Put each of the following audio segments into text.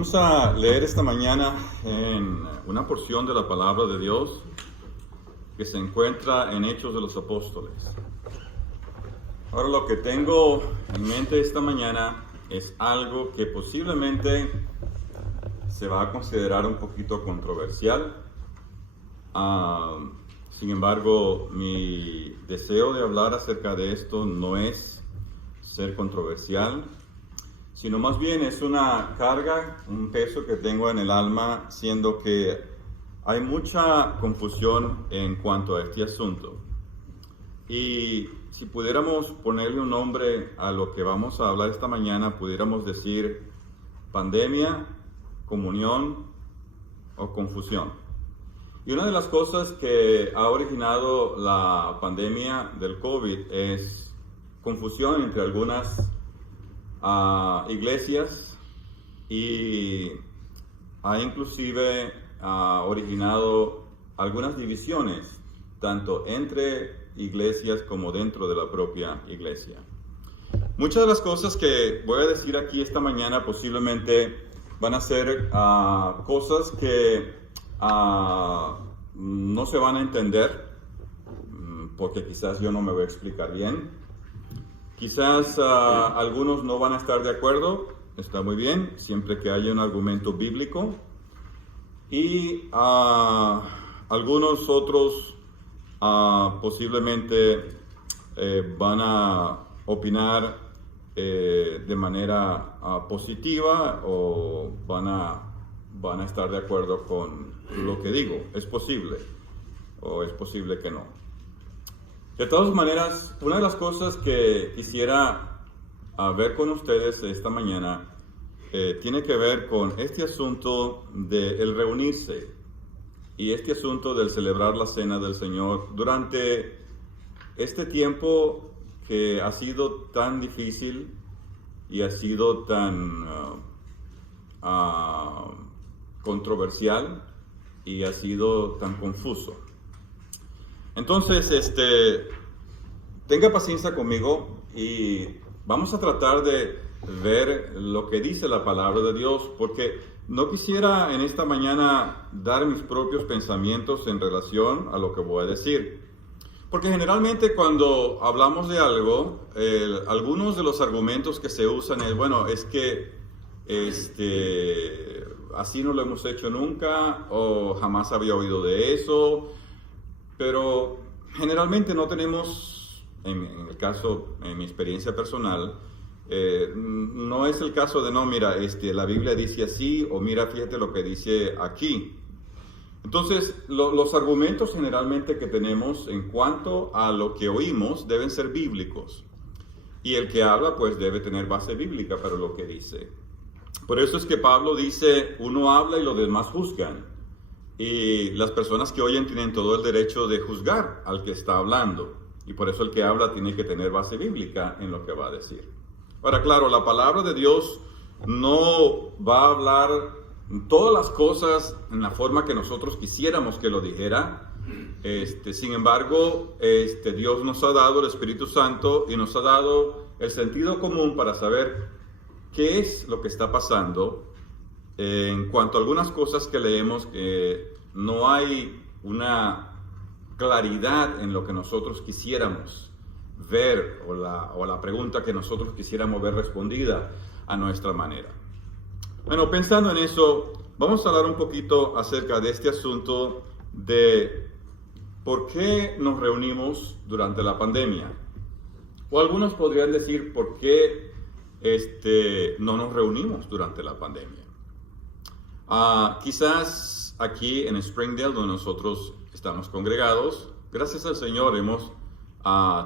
Vamos a leer esta mañana en una porción de la palabra de Dios que se encuentra en Hechos de los Apóstoles. Ahora, lo que tengo en mente esta mañana es algo que posiblemente se va a considerar un poquito controversial. Sin embargo, mi deseo de hablar acerca de esto no es ser controversial, sino más bien es una carga, un peso que tengo en el alma, siendo que hay mucha confusión en cuanto a este asunto. Y si pudiéramos ponerle un nombre a lo que vamos a hablar esta mañana, pudiéramos decir pandemia, comunión o confusión. Y una de las cosas que ha originado la pandemia del COVID es confusión entre algunas iglesias, y ha inclusive originado algunas divisiones, tanto entre iglesias como dentro de la propia iglesia. Muchas de las cosas que voy a decir aquí esta mañana posiblemente van a ser cosas que no se van a entender, porque quizás yo no me voy a explicar bien. Quizás algunos no van a estar de acuerdo, está muy bien, siempre que haya un argumento bíblico. Y algunos otros posiblemente van a opinar de manera positiva, o van a estar de acuerdo con lo que digo. Es posible, o es posible que no. De todas maneras, una de las cosas que quisiera ver con ustedes esta mañana tiene que ver con este asunto del reunirse y este asunto del celebrar la cena del Señor durante este tiempo que ha sido tan difícil y ha sido tan controversial y ha sido tan confuso. Entonces, tenga paciencia conmigo y vamos a tratar de ver lo que dice la palabra de Dios, porque no quisiera en esta mañana dar mis propios pensamientos en relación a lo que voy a decir. Porque generalmente cuando hablamos de algo, algunos de los argumentos que se usan es, bueno, es que así no lo hemos hecho nunca, o jamás había oído de eso. Pero generalmente no tenemos, en el caso, en mi experiencia personal, no es el caso de, no, mira, la Biblia dice así, o mira, fíjate lo que dice aquí. Entonces, los argumentos generalmente que tenemos en cuanto a lo que oímos deben ser bíblicos. Y el que habla, pues, debe tener base bíblica para lo que dice. Por eso es que Pablo dice, uno habla y los demás juzgan. Y las personas que oyen tienen todo el derecho de juzgar al que está hablando. Y por eso el que habla tiene que tener base bíblica en lo que va a decir. Ahora, claro, la palabra de Dios no va a hablar todas las cosas en la forma que nosotros quisiéramos que lo dijera. Sin embargo, Dios nos ha dado el Espíritu Santo y nos ha dado el sentido común para saber qué es lo que está pasando. En cuanto a algunas cosas que leemos, que no hay una claridad en lo que nosotros quisiéramos ver, o la pregunta que nosotros quisiéramos ver respondida a nuestra manera. Bueno, pensando en eso, vamos a hablar un poquito acerca de este asunto de por qué nos reunimos durante la pandemia. O algunos podrían decir por qué no nos reunimos durante la pandemia. Quizás aquí en Springdale, donde nosotros estamos congregados, gracias al Señor hemos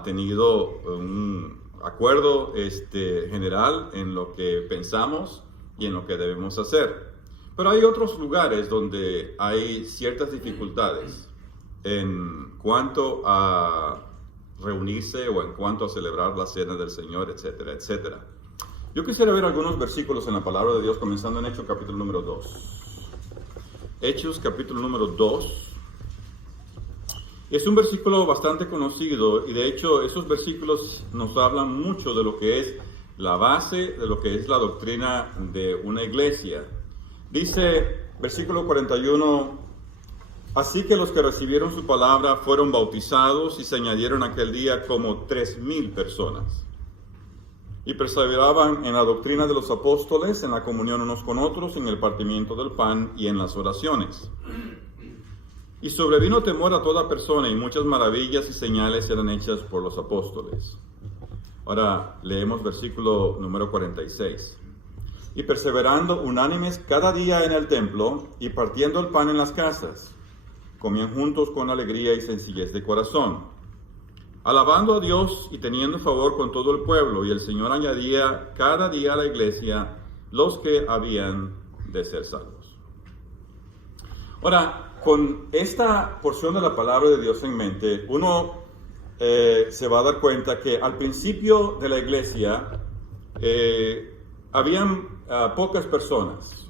tenido un acuerdo general en lo que pensamos y en lo que debemos hacer. Pero hay otros lugares donde hay ciertas dificultades en cuanto a reunirse o en cuanto a celebrar la cena del Señor, etcétera, etcétera. Yo quisiera ver algunos versículos en la palabra de Dios, comenzando en Hechos capítulo número 2. Hechos capítulo número 2. Es un versículo bastante conocido, y de hecho esos versículos nos hablan mucho de lo que es la base, de lo que es la doctrina de una iglesia. Dice, versículo 41, así que los que recibieron su palabra fueron bautizados y se añadieron aquel día como 3,000 personas. Y perseveraban en la doctrina de los apóstoles, en la comunión unos con otros, en el partimiento del pan y en las oraciones. Y sobrevino temor a toda persona, y muchas maravillas y señales eran hechas por los apóstoles. Ahora leemos versículo número 46. Y perseverando unánimes cada día en el templo, y partiendo el pan en las casas, comían juntos con alegría y sencillez de corazón, alabando a Dios y teniendo favor con todo el pueblo, y el Señor añadía cada día a la iglesia los que habían de ser salvos. Ahora, con esta porción de la palabra de Dios en mente, uno se va a dar cuenta que al principio de la iglesia habían pocas personas.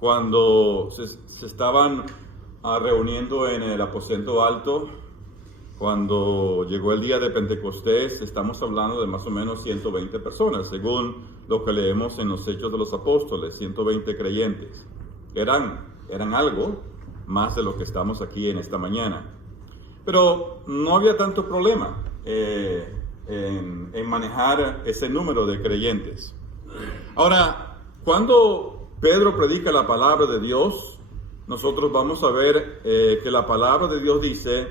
Cuando se estaban reuniendo en el aposento alto, cuando llegó el día de Pentecostés, estamos hablando de más o menos 120 personas, según lo que leemos en los Hechos de los Apóstoles, 120 creyentes. Eran algo más de lo que estamos aquí en esta mañana. Pero no había tanto problema en manejar ese número de creyentes. Ahora, cuando Pedro predica la palabra de Dios, nosotros vamos a ver que la palabra de Dios dice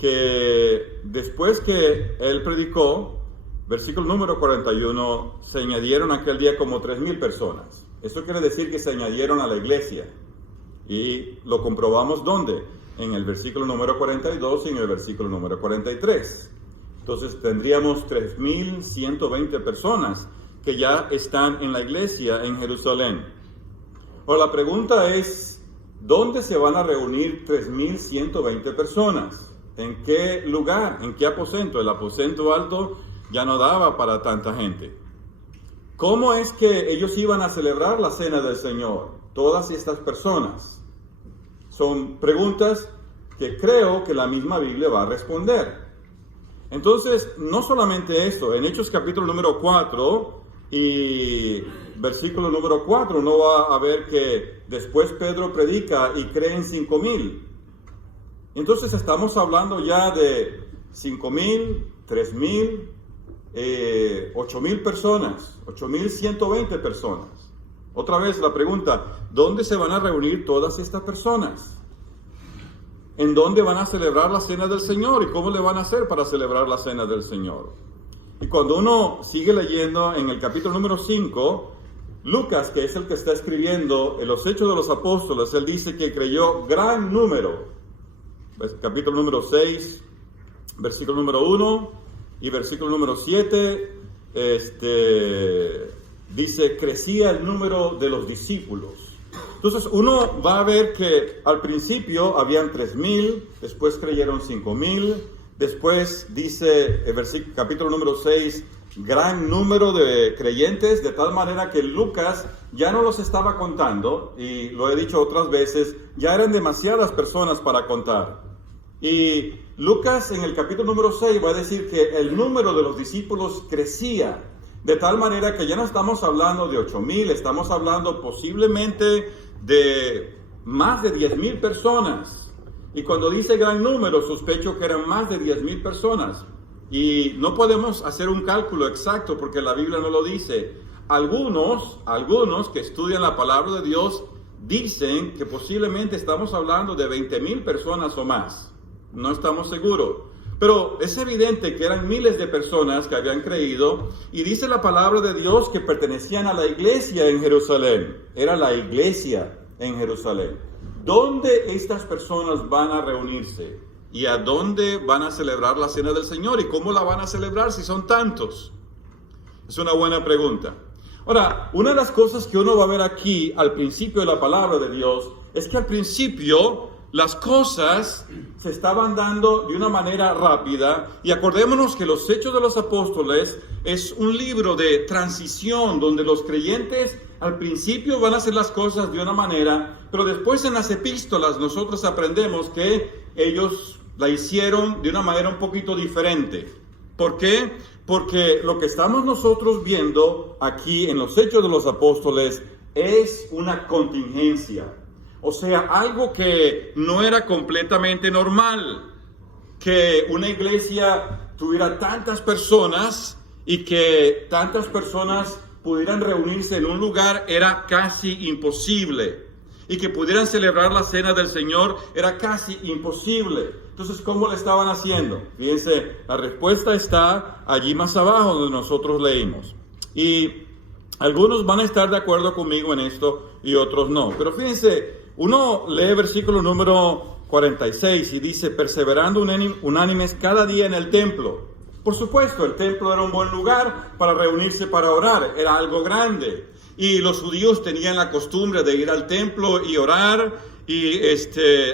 que después que él predicó, versículo número 41, se añadieron aquel día como 3,000 personas. Eso quiere decir que se añadieron a la iglesia. Y lo comprobamos ¿dónde? En el versículo número 42 y en el versículo número 43. Entonces tendríamos 3,120 personas que ya están en la iglesia en Jerusalén. Ahora la pregunta es, ¿dónde se van a reunir 3,120 personas? ¿En qué lugar? ¿En qué aposento? El aposento alto ya no daba para tanta gente. ¿Cómo es que ellos iban a celebrar la cena del Señor? Todas estas personas. Son preguntas que creo que la misma Biblia va a responder. Entonces, no solamente esto, en Hechos capítulo número 4 y versículo número 4, uno va a ver que después Pedro predica y creen 5,000. Entonces estamos hablando ya de 5,000, 3,000, 8,000 personas, 8,120 personas. Otra vez la pregunta, ¿dónde se van a reunir todas estas personas? ¿En dónde van a celebrar la cena del Señor? ¿Y cómo le van a hacer para celebrar la cena del Señor? Y cuando uno sigue leyendo en el capítulo número 5, Lucas, que es el que está escribiendo en los Hechos de los Apóstoles, él dice que creyó gran número. Capítulo número 6, versículo número 1 y versículo número 7, dice, crecía el número de los discípulos. Entonces uno va a ver que al principio habían 3,000, después creyeron 5,000, después dice el capítulo número 6, gran número de creyentes, de tal manera que Lucas ya no los estaba contando, y lo he dicho otras veces, ya eran demasiadas personas para contar. Y Lucas en el capítulo número 6 va a decir que el número de los discípulos crecía, de tal manera que ya no estamos hablando de 8,000, estamos hablando posiblemente de más de 10,000 personas. Y cuando dice gran número, sospecho que eran más de 10,000 personas. Y no podemos hacer un cálculo exacto porque la Biblia no lo dice. Algunos que estudian la palabra de Dios dicen que posiblemente estamos hablando de 20,000 personas o más. No estamos seguros. Pero es evidente que eran miles de personas que habían creído, y dice la palabra de Dios que pertenecían a la iglesia en Jerusalén. Era la iglesia en Jerusalén. ¿Dónde estas personas van a reunirse? ¿Y a dónde van a celebrar la cena del Señor? ¿Y cómo la van a celebrar si son tantos? Es una buena pregunta. Ahora, una de las cosas que uno va a ver aquí al principio de la palabra de Dios es que al principio las cosas se estaban dando de una manera rápida, y acordémonos que los Hechos de los Apóstoles es un libro de transición donde los creyentes al principio van a hacer las cosas de una manera, pero después en las epístolas nosotros aprendemos que ellos la hicieron de una manera un poquito diferente. ¿Por qué? Porque lo que estamos nosotros viendo aquí en los Hechos de los Apóstoles es una contingencia. O sea, algo que no era completamente normal. Que una iglesia tuviera tantas personas y que tantas personas pudieran reunirse en un lugar era casi imposible. Y que pudieran celebrar la cena del Señor era casi imposible. Entonces, ¿cómo le estaban haciendo? Fíjense, la respuesta está allí más abajo donde nosotros leímos. Y algunos van a estar de acuerdo conmigo en esto y otros no. Pero fíjense, uno lee versículo número 46 y dice, perseverando unánimes cada día en el templo. Por supuesto, el templo era un buen lugar para reunirse para orar, era algo grande. Y los judíos tenían la costumbre de ir al templo y orar, y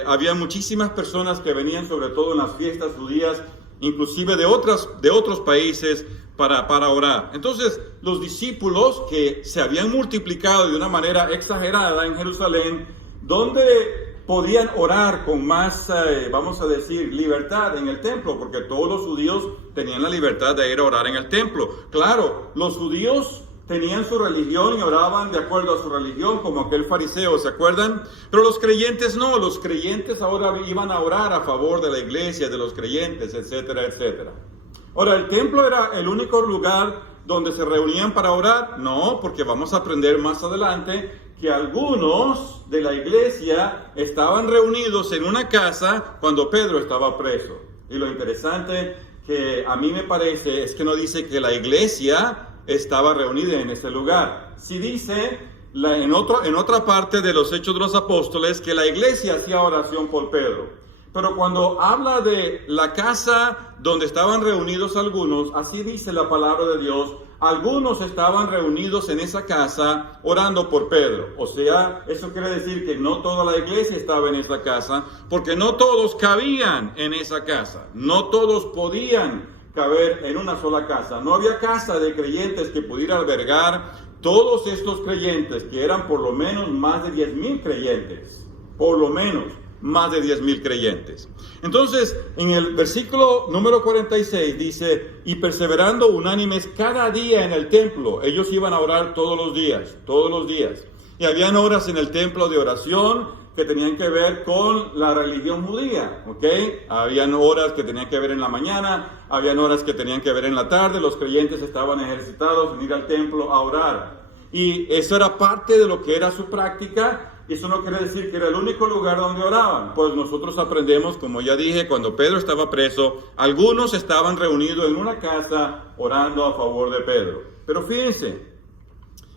había muchísimas personas que venían, sobre todo en las fiestas judías, inclusive de otros países, para orar. Entonces, los discípulos que se habían multiplicado de una manera exagerada en Jerusalén, donde podían orar con más, vamos a decir, libertad en el templo, porque todos los judíos tenían la libertad de ir a orar en el templo. Claro, los judíos tenían su religión y oraban de acuerdo a su religión, como aquel fariseo, ¿se acuerdan? Pero los creyentes no, los creyentes ahora iban a orar a favor de la iglesia, de los creyentes, etcétera, etcétera. Ahora, ¿el templo era el único lugar donde se reunían para orar? No, porque vamos a aprender más adelante que algunos de la iglesia estaban reunidos en una casa cuando Pedro estaba preso. Y lo interesante que a mí me parece es que no dice que la iglesia estaba reunida en ese lugar. Sí dice en otra parte de los Hechos de los Apóstoles que la iglesia hacía oración por Pedro. Pero cuando habla de la casa donde estaban reunidos algunos, así dice la palabra de Dios, algunos estaban reunidos en esa casa orando por Pedro. O sea, eso quiere decir que no toda la iglesia estaba en esa casa, porque no todos cabían en esa casa, no todos podían caber en una sola casa. No había casa de creyentes que pudiera albergar todos estos creyentes, que eran por lo menos más de 10,000 creyentes, por lo menos más de 10,000 creyentes. Entonces, en el versículo número 46 dice, y perseverando unánimes cada día en el templo. Ellos iban a orar todos los días. Y habían horas en el templo de oración que tenían que ver con la religión judía, ¿ok? Habían horas que tenían que ver en la mañana, habían horas que tenían que ver en la tarde. Los creyentes estaban ejercitados en ir al templo a orar. Y eso era parte de lo que era su práctica. Eso no quiere decir que era el único lugar donde oraban. Pues nosotros aprendemos, como ya dije, cuando Pedro estaba preso, algunos estaban reunidos en una casa orando a favor de Pedro. Pero fíjense,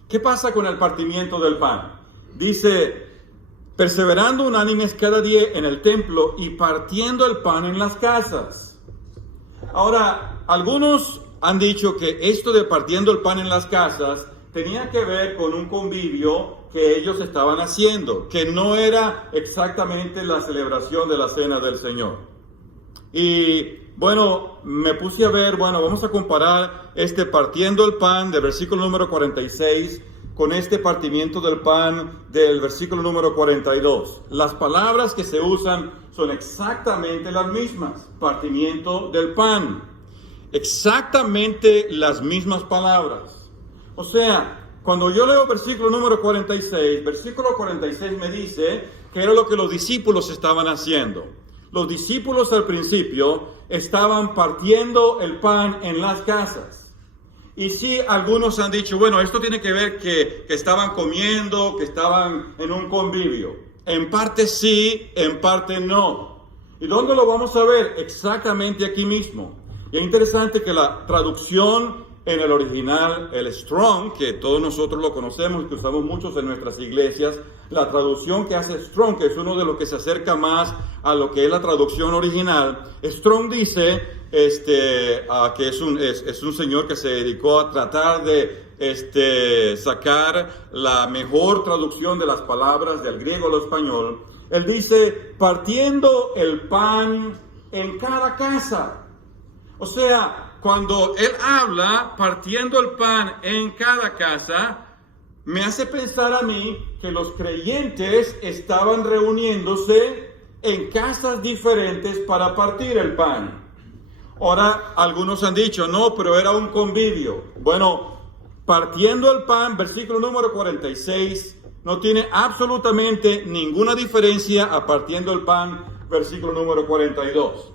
¿qué pasa con el partimiento del pan? Dice, perseverando unánimes cada día en el templo y partiendo el pan en las casas. Ahora, algunos han dicho que esto de partiendo el pan en las casas tenía que ver con un convivio que ellos estaban haciendo, que no era exactamente la celebración de la cena del Señor. Y bueno, me puse a ver, vamos a comparar partiendo el pan del versículo número 46 con este partimiento del pan del versículo número 42. Las palabras que se usan son exactamente las mismas. Partimiento del pan. Exactamente las mismas palabras. O sea, cuando yo leo versículo número 46 me dice que era lo que los discípulos estaban haciendo. Los discípulos al principio estaban partiendo el pan en las casas. Y sí, algunos han dicho, esto tiene que ver que estaban comiendo, que estaban en un convivio. En parte sí, en parte no. ¿Y dónde lo vamos a ver? Exactamente aquí mismo. Y es interesante que la traducción en el original, el Strong, que todos nosotros lo conocemos y que usamos muchos en nuestras iglesias, la traducción que hace Strong, que es uno de los que se acerca más a lo que es la traducción original, Strong dice que es un señor que se dedicó a tratar de sacar la mejor traducción de las palabras del griego al español. Él dice, partiendo el pan en cada casa. O sea, cuando él habla partiendo el pan en cada casa, me hace pensar a mí que los creyentes estaban reuniéndose en casas diferentes para partir el pan. Ahora, algunos han dicho, no, pero era un convivio. partiendo el pan, versículo número 46, no tiene absolutamente ninguna diferencia a partiendo el pan, versículo número 42.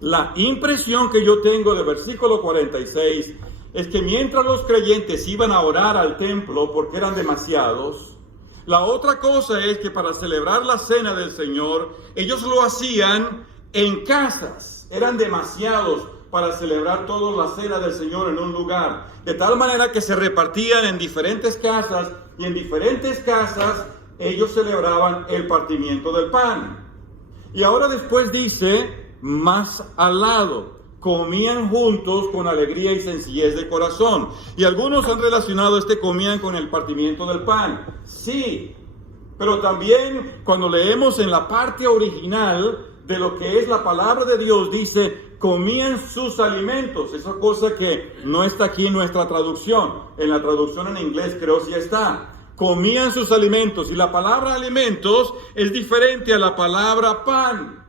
La impresión que yo tengo del versículo 46 es que mientras los creyentes iban a orar al templo porque eran demasiados, la otra cosa es que para celebrar la cena del Señor, ellos lo hacían en casas. Eran demasiados para celebrar toda la cena del Señor en un lugar. De tal manera que se repartían en diferentes casas y en diferentes casas ellos celebraban el partimiento del pan. Y ahora después dice, más al lado, comían juntos con alegría y sencillez de corazón. Y algunos han relacionado comían con el partimiento del pan. Sí, pero también cuando leemos en la parte original de lo que es la palabra de Dios, dice, comían sus alimentos. Esa cosa que no está aquí en nuestra traducción. En la traducción en inglés creo sí está. Comían sus alimentos. Y la palabra alimentos es diferente a la palabra pan.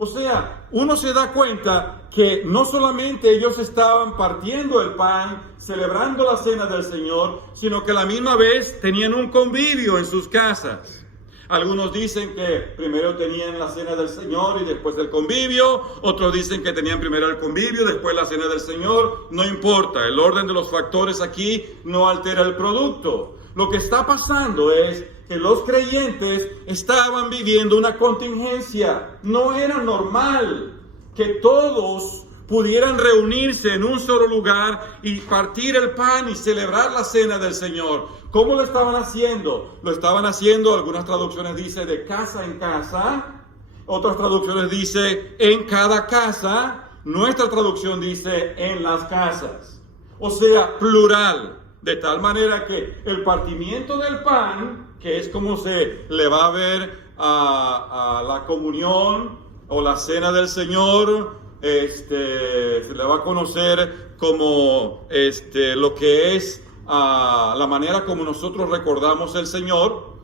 O sea, uno se da cuenta que no solamente ellos estaban partiendo el pan, celebrando la cena del Señor, sino que a la misma vez tenían un convivio en sus casas. Algunos dicen que primero tenían la cena del Señor y después el convivio. Otros dicen que tenían primero el convivio, después la cena del Señor. No importa, el orden de los factores aquí no altera el producto. Lo que está pasando es que los creyentes estaban viviendo una contingencia. No era normal que todos pudieran reunirse en un solo lugar y partir el pan y celebrar la cena del Señor. ¿Cómo lo estaban haciendo? Lo estaban haciendo, algunas traducciones dice de casa en casa, otras traducciones dice en cada casa, nuestra traducción dice en las casas. O sea, plural. De tal manera que el partimiento del pan, que es como se le va a ver a la comunión o la cena del Señor, se le va a conocer como lo que es la manera como nosotros recordamos el Señor.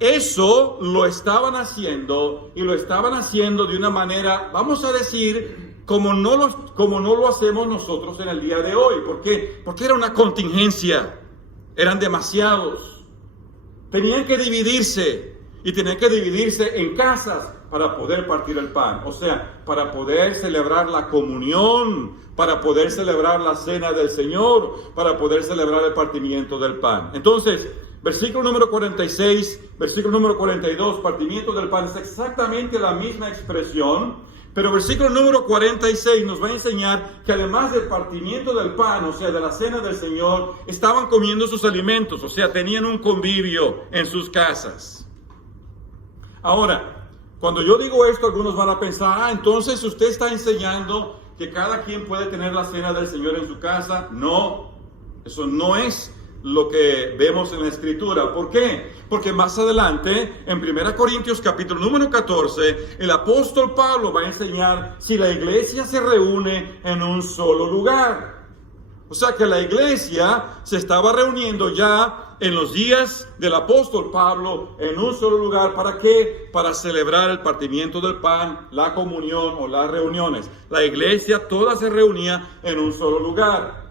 Eso lo estaban haciendo y lo estaban haciendo de una manera, vamos a decir, como no lo hacemos nosotros en el día de hoy. ¿Por qué? Porque era una contingencia. Eran demasiados. Tenían que dividirse. Y tenían que dividirse en casas para poder partir el pan. O sea, para poder celebrar la comunión, para poder celebrar la cena del Señor, para poder celebrar el partimiento del pan. Entonces, versículo número 46, versículo número 42, partimiento del pan, es exactamente la misma expresión. Pero versículo número 46 nos va a enseñar que además del partimiento del pan, o sea, de la cena del Señor, estaban comiendo sus alimentos, o sea, tenían un convivio en sus casas. Ahora, cuando yo digo esto, algunos van a pensar, entonces usted está enseñando que cada quien puede tener la cena del Señor en su casa. No, eso no es lo que vemos en la Escritura. ¿Por qué? Porque más adelante, en 1 Corintios capítulo número 14, el apóstol Pablo va a enseñar si la iglesia se reúne en un solo lugar. O sea que la iglesia se estaba reuniendo ya en los días del apóstol Pablo en un solo lugar. ¿Para qué? Para celebrar el partimiento del pan, la comunión o las reuniones. La iglesia toda se reunía en un solo lugar.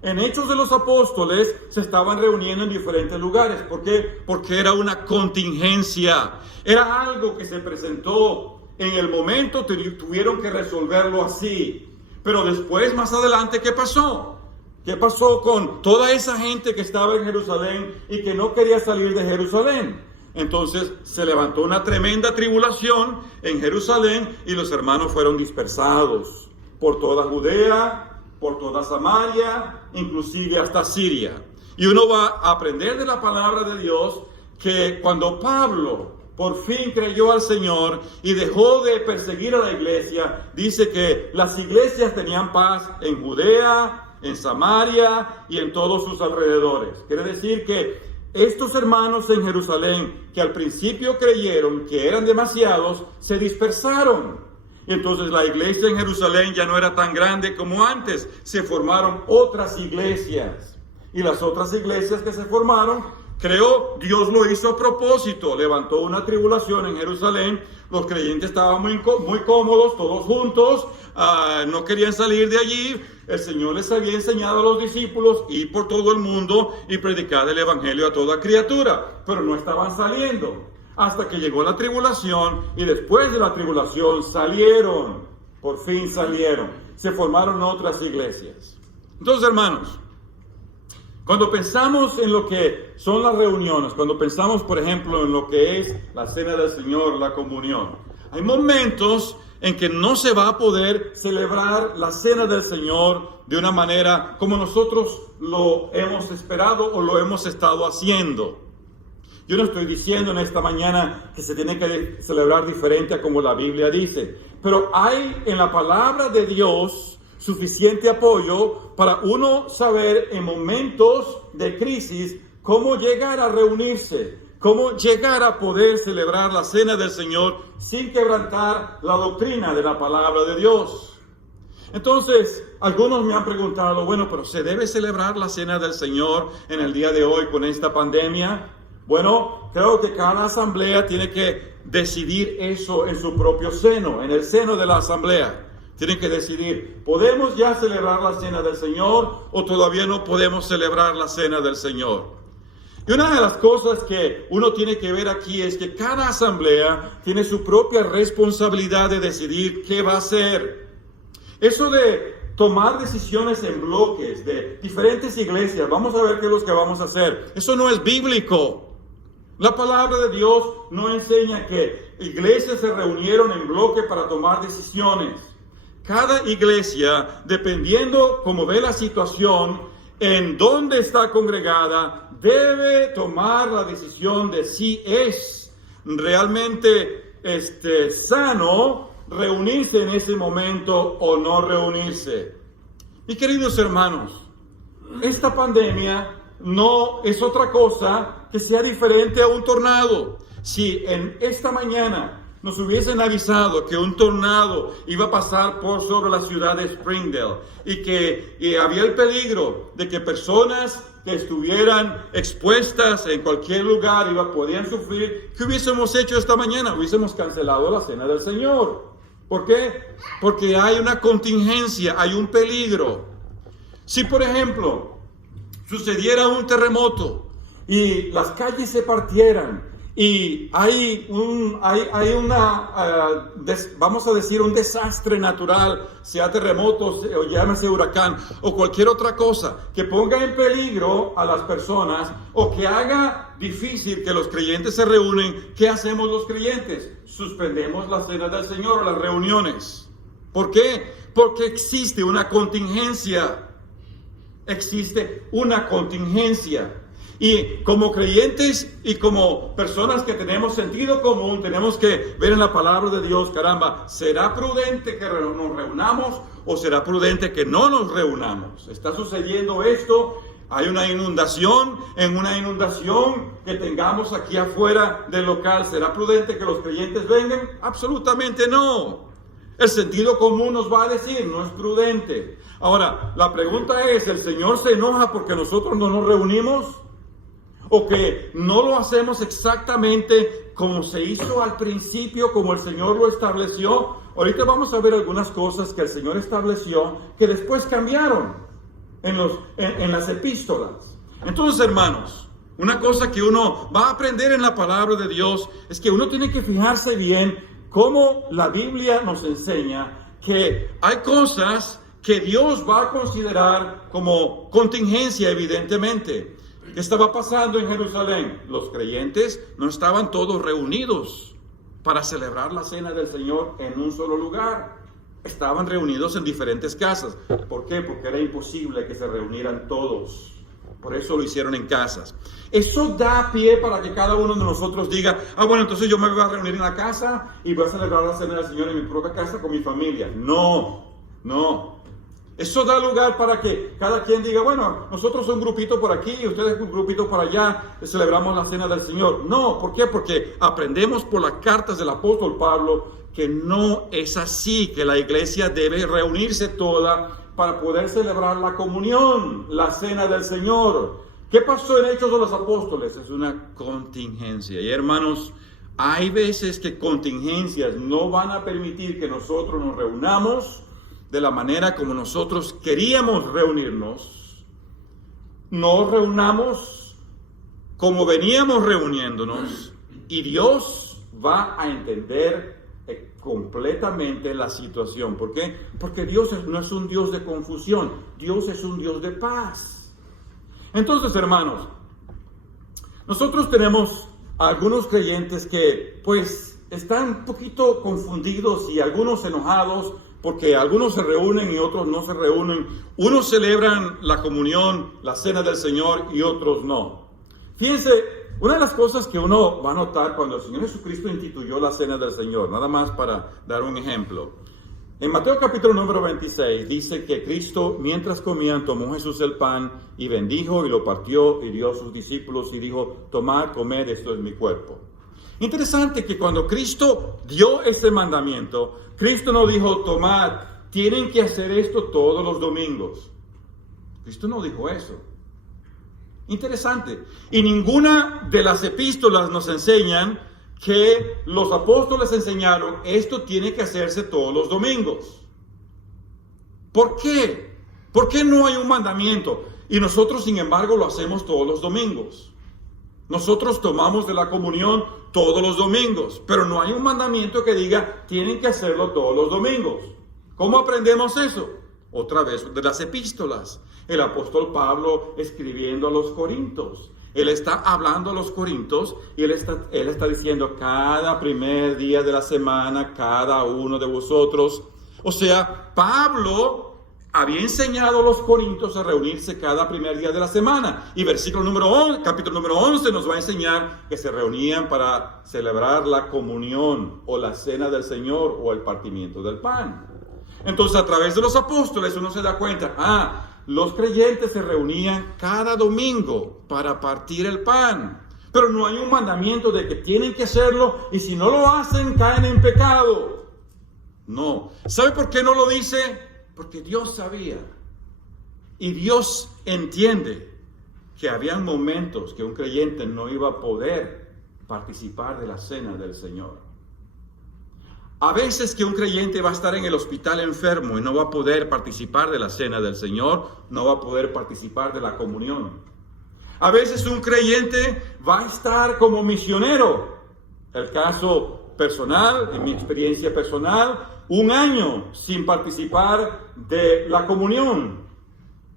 En Hechos de los Apóstoles se estaban reuniendo en diferentes lugares. ¿Por qué? Porque era una contingencia. Era algo que se presentó en el momento, tuvieron que resolverlo así. Pero después, más adelante, ¿qué pasó? ¿Qué pasó con toda esa gente que estaba en Jerusalén y que no quería salir de Jerusalén? Entonces se levantó una tremenda tribulación en Jerusalén y los hermanos fueron dispersados por toda Judea, por toda Samaria, inclusive hasta Siria. Y uno va a aprender de la palabra de Dios que cuando Pablo por fin creyó al Señor y dejó de perseguir a la iglesia, dice que las iglesias tenían paz en Judea, en Samaria y en todos sus alrededores. Quiere decir que estos hermanos en Jerusalén, que al principio creyeron que eran demasiados, se dispersaron. Y entonces la iglesia en Jerusalén ya no era tan grande como antes. Se formaron otras iglesias. Y las otras iglesias que se formaron, creo, Dios lo hizo a propósito. Levantó una tribulación en Jerusalén. Los creyentes estaban muy cómodos, todos juntos. No querían salir de allí. el Señor les había enseñado a los discípulos ir por todo el mundo y predicar el evangelio a toda criatura, pero no estaban saliendo hasta que llegó la tribulación, y después de la tribulación salieron, por fin salieron, se formaron otras iglesias. Entonces, hermanos, cuando pensamos en lo que son las reuniones, cuando pensamos, por ejemplo, en lo que es la cena del Señor, la comunión, hay momentos en que no se va a poder celebrar la cena del Señor de una manera como nosotros lo hemos esperado o lo hemos estado haciendo. Yo no estoy diciendo en esta mañana que se tiene que celebrar diferente a como la Biblia dice, pero hay en la palabra de Dios suficiente apoyo para uno saber en momentos de crisis cómo llegar a reunirse, cómo llegar a poder celebrar la cena del Señor sin quebrantar la doctrina de la palabra de Dios. Entonces, algunos me han preguntado, bueno, pero ¿se debe celebrar la cena del Señor en el día de hoy con esta pandemia? Bueno, creo que cada asamblea tiene que decidir eso en su propio seno, en el seno de la asamblea. Tienen que decidir, ¿podemos ya celebrar la cena del Señor o todavía no podemos celebrar la cena del Señor? Y una de las cosas que uno tiene que ver aquí es que cada asamblea tiene su propia responsabilidad de decidir qué va a hacer. Eso de tomar decisiones en bloques de diferentes iglesias, vamos a ver qué es lo que vamos a hacer. Eso no es bíblico. La palabra de Dios no enseña que iglesias se reunieron en bloque para tomar decisiones. Cada iglesia, dependiendo cómo ve la situación, en dónde está congregada, debe tomar la decisión de si es realmente sano reunirse en ese momento o no reunirse. Mis queridos hermanos, esta pandemia no es otra cosa que sea diferente a un tornado. Si en esta mañana nos hubiesen avisado que un tornado iba a pasar por sobre la ciudad de Springdale y que había el peligro de que personas que estuvieran expuestas en cualquier lugar podían sufrir, ¿qué hubiésemos hecho esta mañana? Hubiésemos cancelado la cena del Señor. ¿Por qué? Porque hay una contingencia, hay un peligro. Si, por ejemplo, sucediera un terremoto y las calles se partieran y vamos a decir, un desastre natural, sea terremotos o llámese huracán o cualquier otra cosa que ponga en peligro a las personas o que haga difícil que los creyentes se reúnen, ¿qué hacemos los creyentes? Suspendemos la cena del Señor o las reuniones. ¿Por qué? Porque existe una contingencia. Existe una contingencia. Y como creyentes y como personas que tenemos sentido común, tenemos que ver en la palabra de Dios, caramba, ¿será prudente que nos reunamos o será prudente que no nos reunamos? ¿Está sucediendo esto? ¿Hay una inundación? En una inundación que tengamos aquí afuera del local, ¿será prudente que los creyentes vengan? Absolutamente no. El sentido común nos va a decir, no es prudente. Ahora, la pregunta es, ¿el Señor se enoja porque nosotros no nos reunimos? ¿O que no lo hacemos exactamente como se hizo al principio, como el Señor lo estableció? Ahorita vamos a ver algunas cosas que el Señor estableció que después cambiaron en las epístolas. Entonces, hermanos, una cosa que uno va a aprender en la palabra de Dios es que uno tiene que fijarse bien cómo la Biblia nos enseña que hay cosas que Dios va a considerar como contingencia, evidentemente. ¿Qué estaba pasando en Jerusalén? Los creyentes no estaban todos reunidos para celebrar la cena del Señor en un solo lugar. Estaban reunidos en diferentes casas. ¿Por qué? Porque era imposible que se reunieran todos. Por eso lo hicieron en casas. Eso da pie para que cada uno de nosotros diga, bueno, entonces yo me voy a reunir en la casa y voy a celebrar la cena del Señor en mi propia casa con mi familia. No. Eso da lugar para que cada quien diga, bueno, nosotros un grupito por aquí y ustedes un grupito por allá, celebramos la cena del Señor. No, ¿por qué? Porque aprendemos por las cartas del apóstol Pablo que no es así, que la iglesia debe reunirse toda para poder celebrar la comunión, la cena del Señor. ¿Qué pasó en Hechos de los Apóstoles? Es una contingencia. Y hermanos, hay veces que contingencias no van a permitir que nosotros nos reunamos de la manera como nosotros queríamos reunirnos, nos reunamos como veníamos reuniéndonos y Dios va a entender completamente la situación. ¿Por qué? Porque Dios no es un Dios de confusión, Dios es un Dios de paz. Entonces, hermanos, nosotros tenemos algunos creyentes que pues están un poquito confundidos y algunos enojados porque algunos se reúnen y otros no se reúnen. Unos celebran la comunión, la cena del Señor y otros no. Fíjense, una de las cosas que uno va a notar cuando el Señor Jesucristo instituyó la cena del Señor, nada más para dar un ejemplo. En Mateo capítulo número 26 dice que Cristo, mientras comían, tomó Jesús el pan y bendijo y lo partió y dio a sus discípulos y dijo: tomad, comed, esto es mi cuerpo. Interesante que cuando Cristo dio este mandamiento, Cristo no dijo: tomad, tienen que hacer esto todos los domingos. Cristo no dijo eso. Interesante. Y ninguna de las epístolas nos enseñan que los apóstoles enseñaron: esto tiene que hacerse todos los domingos. ¿Por qué? ¿Por qué no hay un mandamiento? Y nosotros, sin embargo, lo hacemos todos los domingos. Nosotros tomamos de la comunión todos los domingos, pero no hay un mandamiento que diga: tienen que hacerlo todos los domingos. ¿Cómo aprendemos eso? Otra vez de las epístolas. El apóstol Pablo escribiendo a los Corintios. Él está hablando a los Corintios y él está diciendo: cada primer día de la semana, cada uno de vosotros. O sea, Pablo había enseñado a los Corintios a reunirse cada primer día de la semana. Y capítulo número 11 nos va a enseñar que se reunían para celebrar la comunión o la cena del Señor o el partimiento del pan. Entonces, a través de los apóstoles uno se da cuenta, los creyentes se reunían cada domingo para partir el pan. Pero no hay un mandamiento de que tienen que hacerlo y si no lo hacen caen en pecado. No. ¿Sabe por qué no lo dice? Porque Dios sabía. Y Dios entiende que habían momentos que un creyente no iba a poder participar de la cena del Señor. A veces que un creyente va a estar en el hospital enfermo y no va a poder participar de la cena del Señor, no va a poder participar de la comunión. A veces un creyente va a estar como misionero. El caso personal, en mi experiencia personal, 1 año sin participar de la comunión.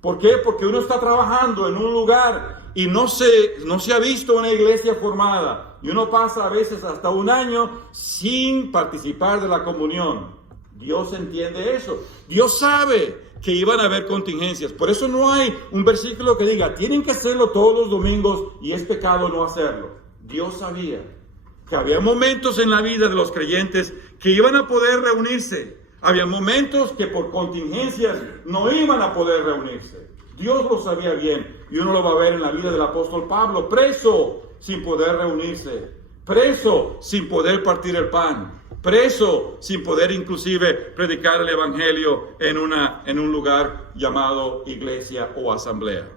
¿Por qué? Porque uno está trabajando en un lugar y no se ha visto una iglesia formada. Y uno pasa a veces hasta 1 año sin participar de la comunión. Dios entiende eso. Dios sabe que iban a haber contingencias. Por eso no hay un versículo que diga: tienen que hacerlo todos los domingos y es pecado no hacerlo. Dios sabía que había momentos en la vida de los creyentes que iban a poder reunirse. Había momentos que por contingencias no iban a poder reunirse. Dios lo sabía bien. Y uno lo va a ver en la vida del apóstol Pablo, preso sin poder reunirse, preso sin poder partir el pan, preso sin poder inclusive predicar el evangelio en un lugar llamado iglesia o asamblea.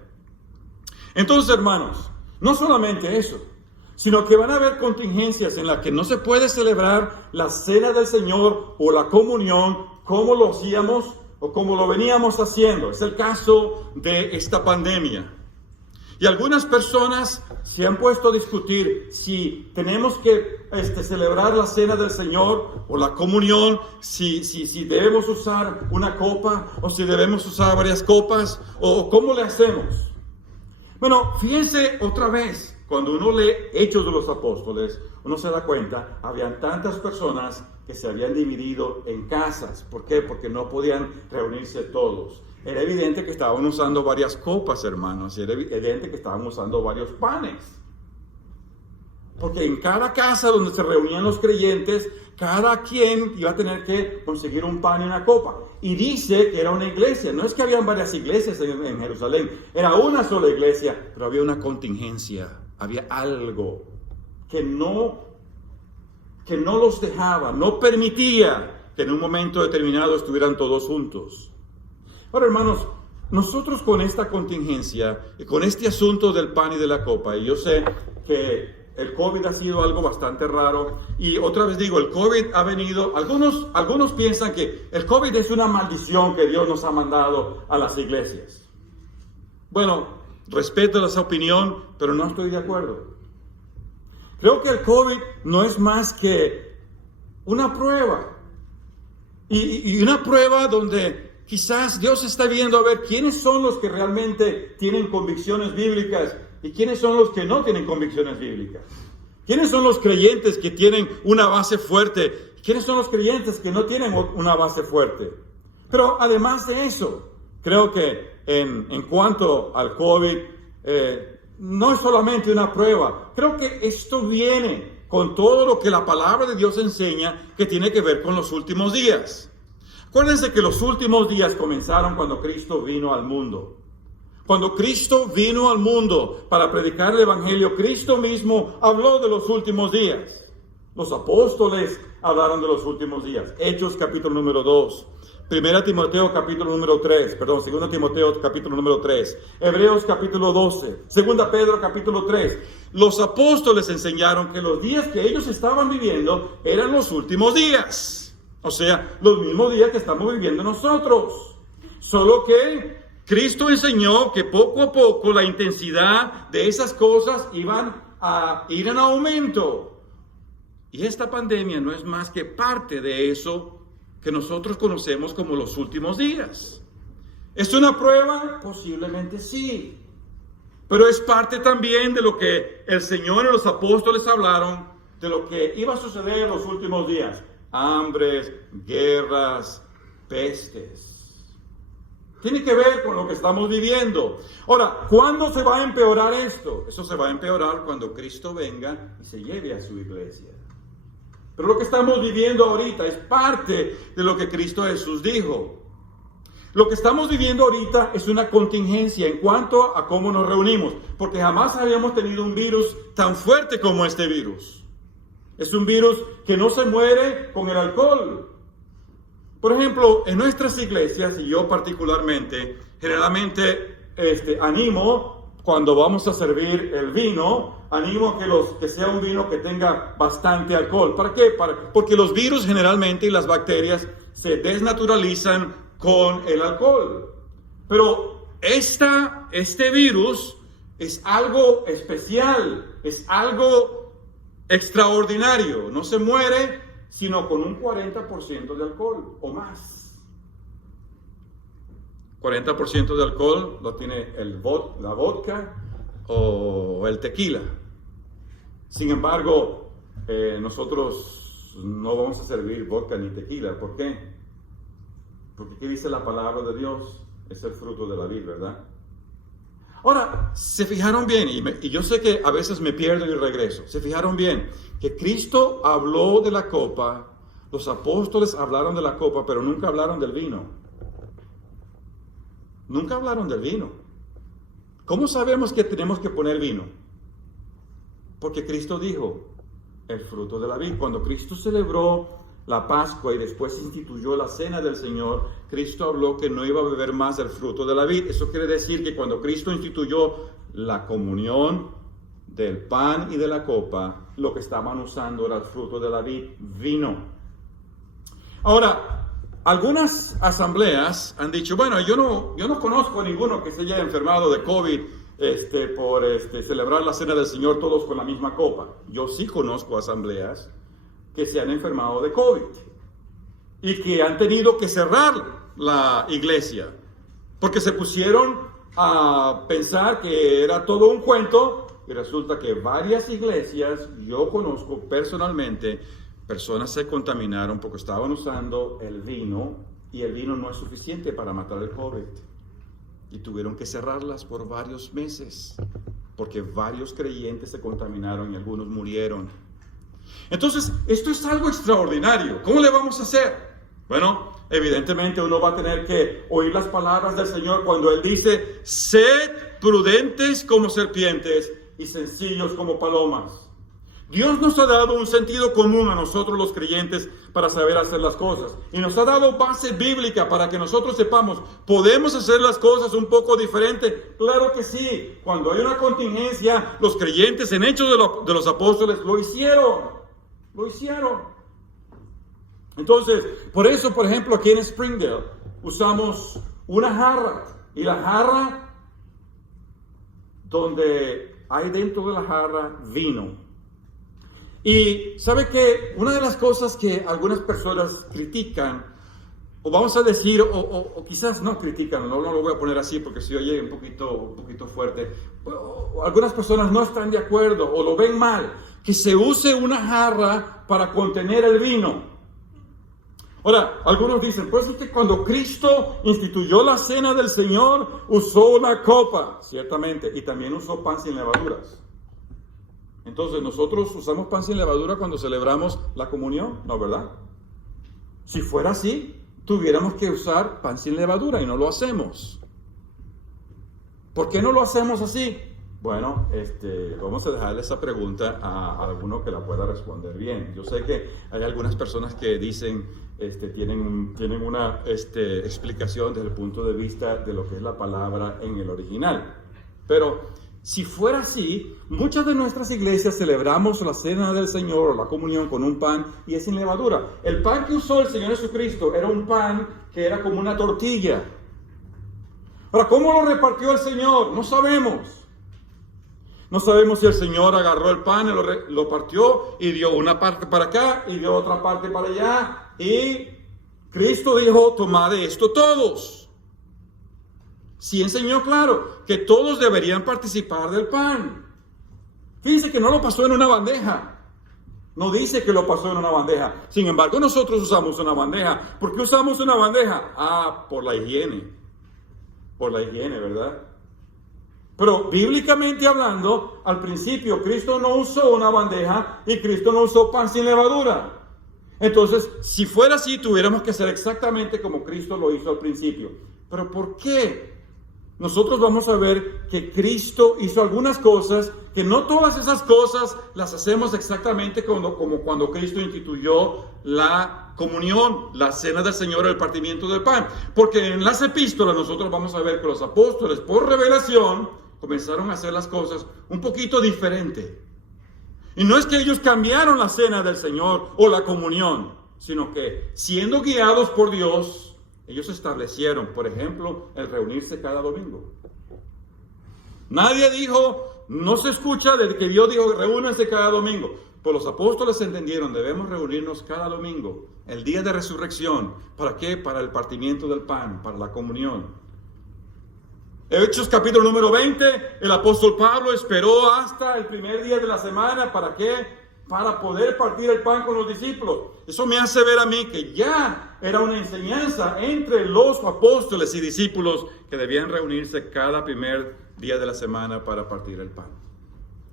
Entonces, hermanos, no solamente eso, sino que van a haber contingencias en las que no se puede celebrar la cena del Señor o la comunión como lo hacíamos o como lo veníamos haciendo. Es el caso de esta pandemia. Y algunas personas se han puesto a discutir si tenemos que celebrar la cena del Señor o la comunión, si debemos usar una copa o si debemos usar varias copas o cómo le hacemos. Bueno, fíjense otra vez, cuando uno lee Hechos de los Apóstoles, uno se da cuenta, habían tantas personas que se habían dividido en casas. ¿Por qué? Porque no podían reunirse todos. Era evidente que estaban usando varias copas, hermanos. Era evidente que estaban usando varios panes. Porque en cada casa donde se reunían los creyentes, cada quien iba a tener que conseguir un pan y una copa. Y dice que era una iglesia. No es que habían varias iglesias en Jerusalén. Era una sola iglesia, pero había una contingencia. Había algo que no los dejaba, no permitía que en un momento determinado estuvieran todos juntos. Ahora, hermanos, nosotros con esta contingencia y con este asunto del pan y de la copa, y yo sé que el COVID ha sido algo bastante raro. Y otra vez digo, el COVID ha venido, algunos piensan que el COVID es una maldición que Dios nos ha mandado a las iglesias. Bueno, respeto esa opinión, pero no estoy de acuerdo. Creo que el COVID no es más que una prueba. Y una prueba donde quizás Dios está viendo a ver quiénes son los que realmente tienen convicciones bíblicas y quiénes son los que no tienen convicciones bíblicas. ¿Quiénes son los creyentes que tienen una base fuerte? ¿Quiénes son los creyentes que no tienen una base fuerte? Pero además de eso, creo que en cuanto al COVID, no es solamente una prueba. Creo que esto viene con todo lo que la palabra de Dios enseña que tiene que ver con los últimos días. Acuérdense que los últimos días comenzaron cuando Cristo vino al mundo. Cuando Cristo vino al mundo para predicar el Evangelio, Cristo mismo habló de los últimos días. Los apóstoles hablaron de los últimos días. Hechos capítulo número 2. 1 Timoteo capítulo número 3. 2 Timoteo capítulo número 3. Hebreos capítulo 12. 2 Pedro capítulo 3. Los apóstoles enseñaron que los días que ellos estaban viviendo eran los últimos días. O sea, los mismos días que estamos viviendo nosotros. Solo que Cristo enseñó que poco a poco la intensidad de esas cosas iban a ir en aumento. Y esta pandemia no es más que parte de eso que nosotros conocemos como los últimos días. ¿Es una prueba? Posiblemente sí. Pero es parte también de lo que el Señor y los apóstoles hablaron de lo que iba a suceder en los últimos días. Hambres, guerras, pestes. Tiene que ver con lo que estamos viviendo. Ahora, ¿cuándo se va a empeorar esto? Eso se va a empeorar cuando Cristo venga y se lleve a su iglesia. Pero lo que estamos viviendo ahorita es parte de lo que Cristo Jesús dijo. Lo que estamos viviendo ahorita es una contingencia en cuanto a cómo nos reunimos, porque jamás habíamos tenido un virus tan fuerte como este virus. Es un virus que no se muere con el alcohol. Por ejemplo, en nuestras iglesias, y yo particularmente, generalmente animo, cuando vamos a servir el vino, animo a que sea un vino que tenga bastante alcohol. ¿Para qué? Porque los virus generalmente y las bacterias se desnaturalizan con el alcohol. Pero este virus es algo especial, es algo extraordinario. No se muere sino con un 40% de alcohol o más. 40% de alcohol lo tiene la vodka o el tequila. Sin embargo, nosotros no vamos a servir vodka ni tequila. ¿Por qué? Porque ¿qué dice la palabra de Dios? Es el fruto de la vid, ¿verdad? Ahora, se fijaron bien, y yo sé que a veces me pierdo y regreso. Se fijaron bien que Cristo habló de la copa, los apóstoles hablaron de la copa, pero nunca hablaron del vino. Nunca hablaron del vino. ¿Cómo sabemos que tenemos que poner vino? Porque Cristo dijo, el fruto de la vid. Cuando Cristo celebró la Pascua y después instituyó la cena del Señor, Cristo habló que no iba a beber más del fruto de la vid. Eso quiere decir que cuando Cristo instituyó la comunión del pan y de la copa, lo que estaban usando era el fruto de la vid, vino. Ahora, algunas asambleas han dicho, bueno, yo no conozco a ninguno que se haya enfermado de COVID por celebrar la cena del Señor todos con la misma copa. Yo sí conozco asambleas que se han enfermado de COVID y que han tenido que cerrar la iglesia porque se pusieron a pensar que era todo un cuento y resulta que varias iglesias, yo conozco personalmente, personas se contaminaron porque estaban usando el vino y el vino no es suficiente para matar el COVID y tuvieron que cerrarlas por varios meses porque varios creyentes se contaminaron y algunos murieron. Entonces, esto es algo extraordinario. ¿Cómo le vamos a hacer? Bueno, evidentemente uno va a tener que oír las palabras del Señor cuando Él dice, sed prudentes como serpientes y sencillos como palomas. Dios nos ha dado un sentido común a nosotros los creyentes para saber hacer las cosas. Y nos ha dado base bíblica para que nosotros sepamos, ¿podemos hacer las cosas un poco diferente? Claro que sí. Cuando hay una contingencia, los creyentes en Hechos de los Apóstoles lo hicieron. Lo hicieron. Entonces, por eso, por ejemplo, aquí en Springdale usamos una jarra. Y la jarra, donde hay dentro de la jarra vino. Y ¿sabe qué? Una de las cosas que algunas personas critican, o vamos a decir, o quizás no critican, no lo voy a poner así porque se oye un poquito fuerte, o algunas personas no están de acuerdo o lo ven mal, que se use una jarra para contener el vino. Ahora, algunos dicen, pues es que cuando Cristo instituyó la cena del Señor, usó una copa, ciertamente, y también usó pan sin levaduras. Entonces, ¿nosotros usamos pan sin levadura cuando celebramos la comunión? No, ¿verdad? Si fuera así, tuviéramos que usar pan sin levadura y no lo hacemos. ¿Por qué no lo hacemos así? Bueno, vamos a dejarle esa pregunta a alguno que la pueda responder bien. Yo sé que hay algunas personas que dicen, tienen una explicación desde el punto de vista de lo que es la palabra en el original. Pero si fuera así, muchas de nuestras iglesias celebramos la cena del Señor o la comunión con un pan y es sin levadura. El pan que usó el Señor Jesucristo era un pan que era como una tortilla. Ahora, ¿cómo lo repartió el Señor? No sabemos. No sabemos si el Señor agarró el pan y lo partió y dio una parte para acá y dio otra parte para allá. Y Cristo dijo, tomad de esto todos. Sí enseñó claro que todos deberían participar del pan. Fíjense que no lo pasó en una bandeja. No dice que lo pasó en una bandeja. Sin embargo, nosotros usamos una bandeja. ¿Por qué usamos una bandeja? Por la higiene. Por la higiene, ¿verdad? Pero bíblicamente hablando, al principio Cristo no usó una bandeja y Cristo no usó pan sin levadura. Entonces, si fuera así, tuviéramos que hacer exactamente como Cristo lo hizo al principio. ¿Pero por qué? Nosotros vamos a ver que Cristo hizo algunas cosas, que no todas esas cosas las hacemos exactamente como cuando Cristo instituyó la comunión, la cena del Señor, el partimiento del pan. Porque en las epístolas nosotros vamos a ver que los apóstoles, por revelación, comenzaron a hacer las cosas un poquito diferente. Y no es que ellos cambiaron la cena del Señor o la comunión, sino que siendo guiados por Dios, ellos establecieron, por ejemplo, el reunirse cada domingo. Nadie dijo, no se escucha desde que Dios dijo, reúnanse cada domingo. Pues los apóstoles entendieron, debemos reunirnos cada domingo, el día de resurrección. ¿Para qué? Para el partimiento del pan, para la comunión. Hechos capítulo número 20, el apóstol Pablo esperó hasta el primer día de la semana. ¿Para qué? Para poder partir el pan con los discípulos. Eso me hace ver a mí que ya era una enseñanza entre los apóstoles y discípulos que debían reunirse cada primer día de la semana para partir el pan.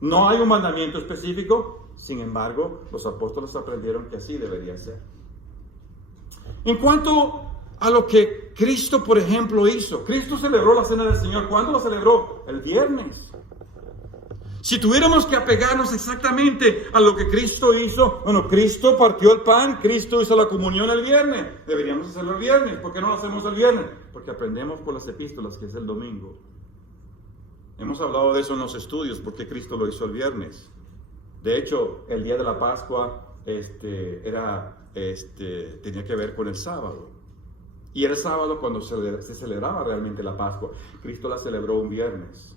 No hay un mandamiento específico, sin embargo, los apóstoles aprendieron que así debería ser. En cuanto a lo que Cristo, por ejemplo, hizo, Cristo celebró la cena del Señor. ¿Cuándo la celebró? El viernes. Si tuviéramos que apegarnos exactamente a lo que Cristo hizo, bueno, Cristo partió el pan, Cristo hizo la comunión el viernes. Deberíamos hacerlo el viernes. ¿Por qué no lo hacemos el viernes? Porque aprendemos por las epístolas que es el domingo. Hemos hablado de eso en los estudios, porque Cristo lo hizo el viernes. De hecho, el día de la Pascua tenía que ver con el sábado. Y era el sábado cuando se celebraba realmente la Pascua. Cristo la celebró un viernes.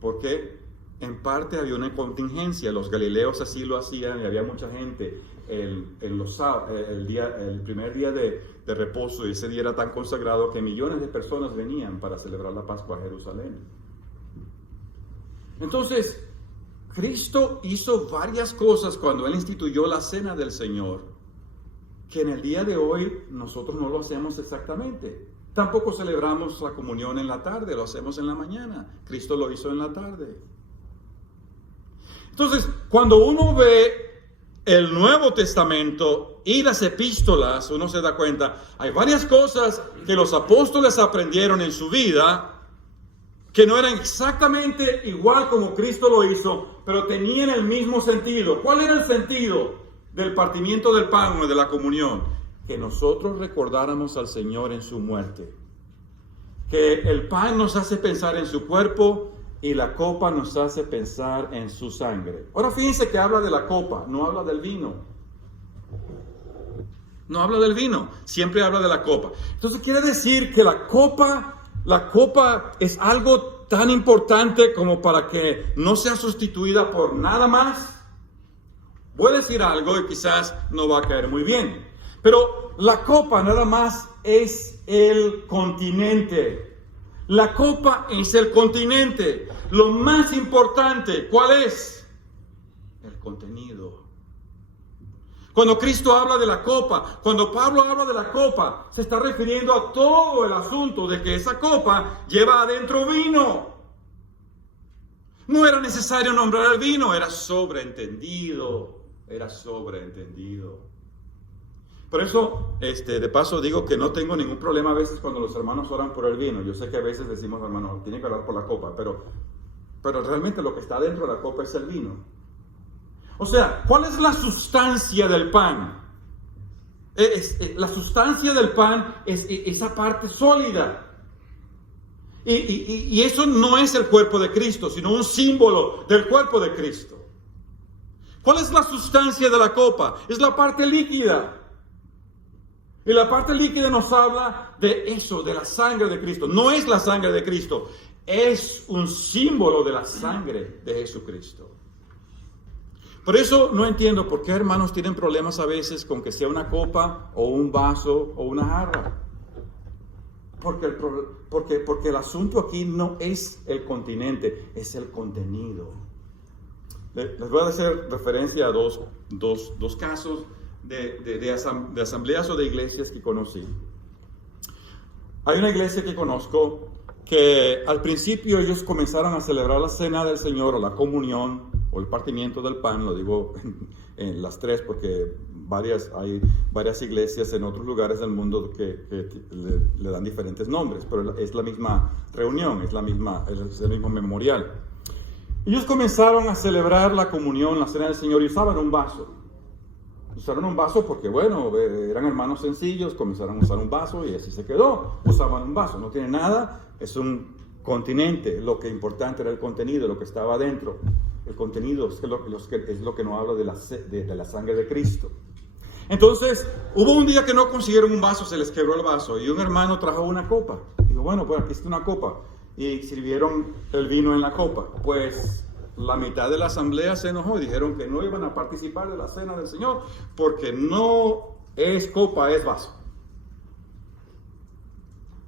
Porque en parte había una contingencia, los galileos así lo hacían y había mucha gente el primer día de reposo, y ese día era tan consagrado que millones de personas venían para celebrar la Pascua a Jerusalén. Entonces, Cristo hizo varias cosas cuando Él instituyó la cena del Señor, que en el día de hoy nosotros no lo hacemos exactamente. Tampoco celebramos la comunión en la tarde, lo hacemos en la mañana. Cristo lo hizo en la tarde. Entonces, cuando uno ve el Nuevo Testamento y las epístolas, uno se da cuenta, hay varias cosas que los apóstoles aprendieron en su vida que no eran exactamente igual como Cristo lo hizo, pero tenían el mismo sentido. ¿Cuál era el sentido del partimiento del pan o de la comunión? Que nosotros recordáramos al Señor en su muerte. Que el pan nos hace pensar en su cuerpo y la copa nos hace pensar en su sangre. Ahora fíjense que habla de la copa, no habla del vino. No habla del vino, siempre habla de la copa. Entonces quiere decir que la copa es algo tan importante como para que no sea sustituida por nada más. Voy a decir algo y quizás no va a caer muy bien, pero la copa nada más es el continente. La copa es el continente. Lo más importante, ¿cuál es? El contenido. Cuando Cristo habla de la copa, cuando Pablo habla de la copa, se está refiriendo a todo el asunto de que esa copa lleva adentro vino. No era necesario nombrar el vino, era sobreentendido. Por eso, de paso digo que no tengo ningún problema a veces cuando los hermanos oran por el vino. Yo sé que a veces decimos, hermano, tiene que orar por la copa, pero realmente lo que está dentro de la copa es el vino. O sea, ¿cuál es la sustancia del pan? La sustancia del pan es esa parte sólida. Y eso no es el cuerpo de Cristo, sino un símbolo del cuerpo de Cristo. ¿Cuál es la sustancia de la copa? Es la parte líquida. Y la parte líquida nos habla de eso, de la sangre de Cristo. No es la sangre de Cristo, es un símbolo de la sangre de Jesucristo. Por eso no entiendo por qué hermanos tienen problemas a veces con que sea una copa o un vaso o una jarra. Porque el asunto aquí no es el continente, es el contenido. Les voy a hacer referencia a dos casos de asambleas o de iglesias que conocí. Hay una iglesia que conozco que al principio ellos comenzaron a celebrar la cena del Señor o la comunión o el partimiento del pan, lo digo en las tres porque hay varias iglesias en otros lugares del mundo que le dan diferentes nombres, pero es la misma reunión, es el mismo memorial. Ellos comenzaron a celebrar la comunión, la cena del Señor y usaban un vaso. Usaron un vaso porque, eran hermanos sencillos, comenzaron a usar un vaso y así se quedó. Usaban un vaso, no tiene nada, es un continente. Lo que importante era el contenido, lo que estaba adentro. El contenido es lo que nos habla de la sangre de Cristo. Entonces, hubo un día que no consiguieron un vaso, se les quebró el vaso y un hermano trajo una copa. Digo, aquí está una copa. Y sirvieron el vino en la copa. Pues la mitad de la asamblea se enojó y dijeron que no iban a participar de la cena del Señor porque no es copa, es vaso.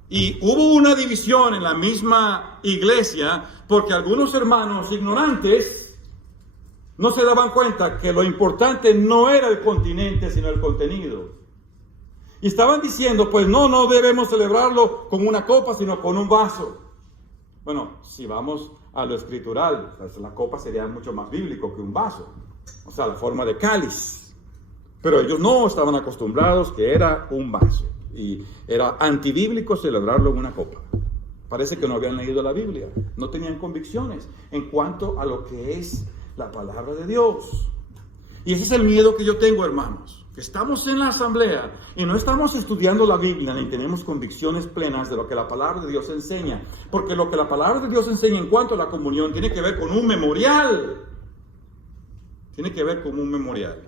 Y hubo una división en la misma iglesia porque algunos hermanos ignorantes no se daban cuenta que lo importante no era el continente sino el contenido. Y estaban diciendo, pues no debemos celebrarlo con una copa sino con un vaso. Bueno, si vamos a lo escritural, la copa sería mucho más bíblico que un vaso, o sea, la forma de cáliz. Pero ellos no estaban acostumbrados que era un vaso y era antibíblico celebrarlo en una copa. Parece que no habían leído la Biblia, no tenían convicciones en cuanto a lo que es la palabra de Dios. Y ese es el miedo que yo tengo, hermanos. Que estamos en la asamblea y no estamos estudiando la Biblia ni tenemos convicciones plenas de lo que la palabra de Dios enseña. Porque lo que la palabra de Dios enseña en cuanto a la comunión tiene que ver con un memorial. Tiene que ver con un memorial.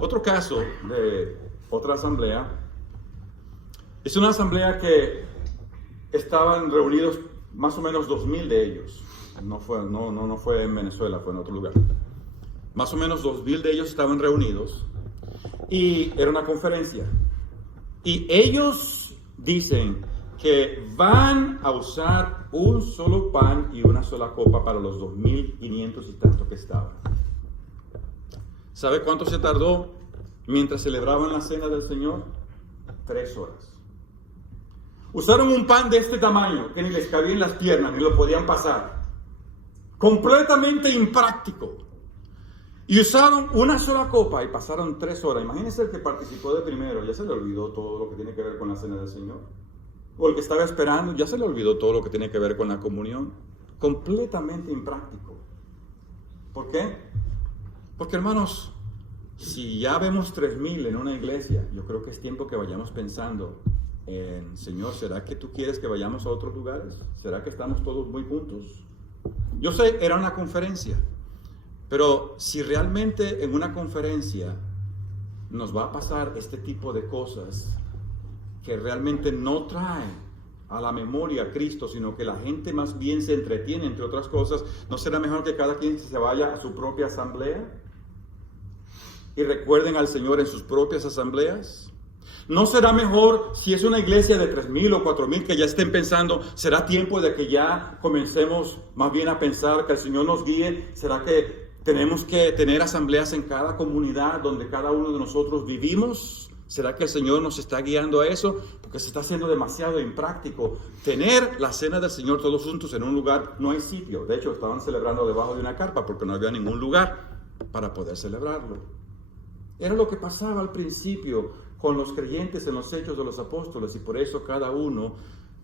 Otro caso de otra asamblea es una asamblea que estaban reunidos más o menos 2,000 de ellos. No fue en Venezuela, fue en otro lugar. Más o menos 2,000 de ellos estaban reunidos. Y era una conferencia. Y ellos dicen que van a usar un solo pan y una sola copa para los 2,500 y tanto que estaban. ¿Sabe cuánto se tardó mientras celebraban la cena del Señor? 3 horas. Usaron un pan de este tamaño que ni les cabía en las piernas, ni lo podían pasar. Completamente impráctico. Y usaron una sola copa y pasaron 3 horas. Imagínense el que participó de primero, ya se le olvidó todo lo que tiene que ver con la cena del Señor. o el que estaba esperando, ya se le olvidó todo lo que tiene que ver con la comunión. Completamente impráctico. ¿Por qué? Porque, hermanos, si ya vemos 3,000 en una iglesia, yo creo que es tiempo que vayamos pensando en, Señor, ¿será que tú quieres que vayamos a otros lugares? ¿Será que estamos todos muy juntos? Yo sé, era una conferencia, pero si realmente en una conferencia nos va a pasar este tipo de cosas que realmente no traen a la memoria a Cristo, sino que la gente más bien se entretiene, entre otras cosas, ¿no será mejor que cada quien se vaya a su propia asamblea y recuerden al Señor en sus propias asambleas? ¿No será mejor si es una iglesia de 3,000 o 4,000 que ya estén pensando, será tiempo de que ya comencemos más bien a pensar que el Señor nos guíe? ¿Será que tenemos que tener asambleas en cada comunidad donde cada uno de nosotros vivimos? ¿Será que el Señor nos está guiando a eso? Porque se está haciendo demasiado impráctico. Tener la cena del Señor todos juntos en un lugar, no hay sitio. De hecho, estaban celebrando debajo de una carpa porque no había ningún lugar para poder celebrarlo. Era lo que pasaba al principio con los creyentes en los Hechos de los Apóstoles, y por eso cada uno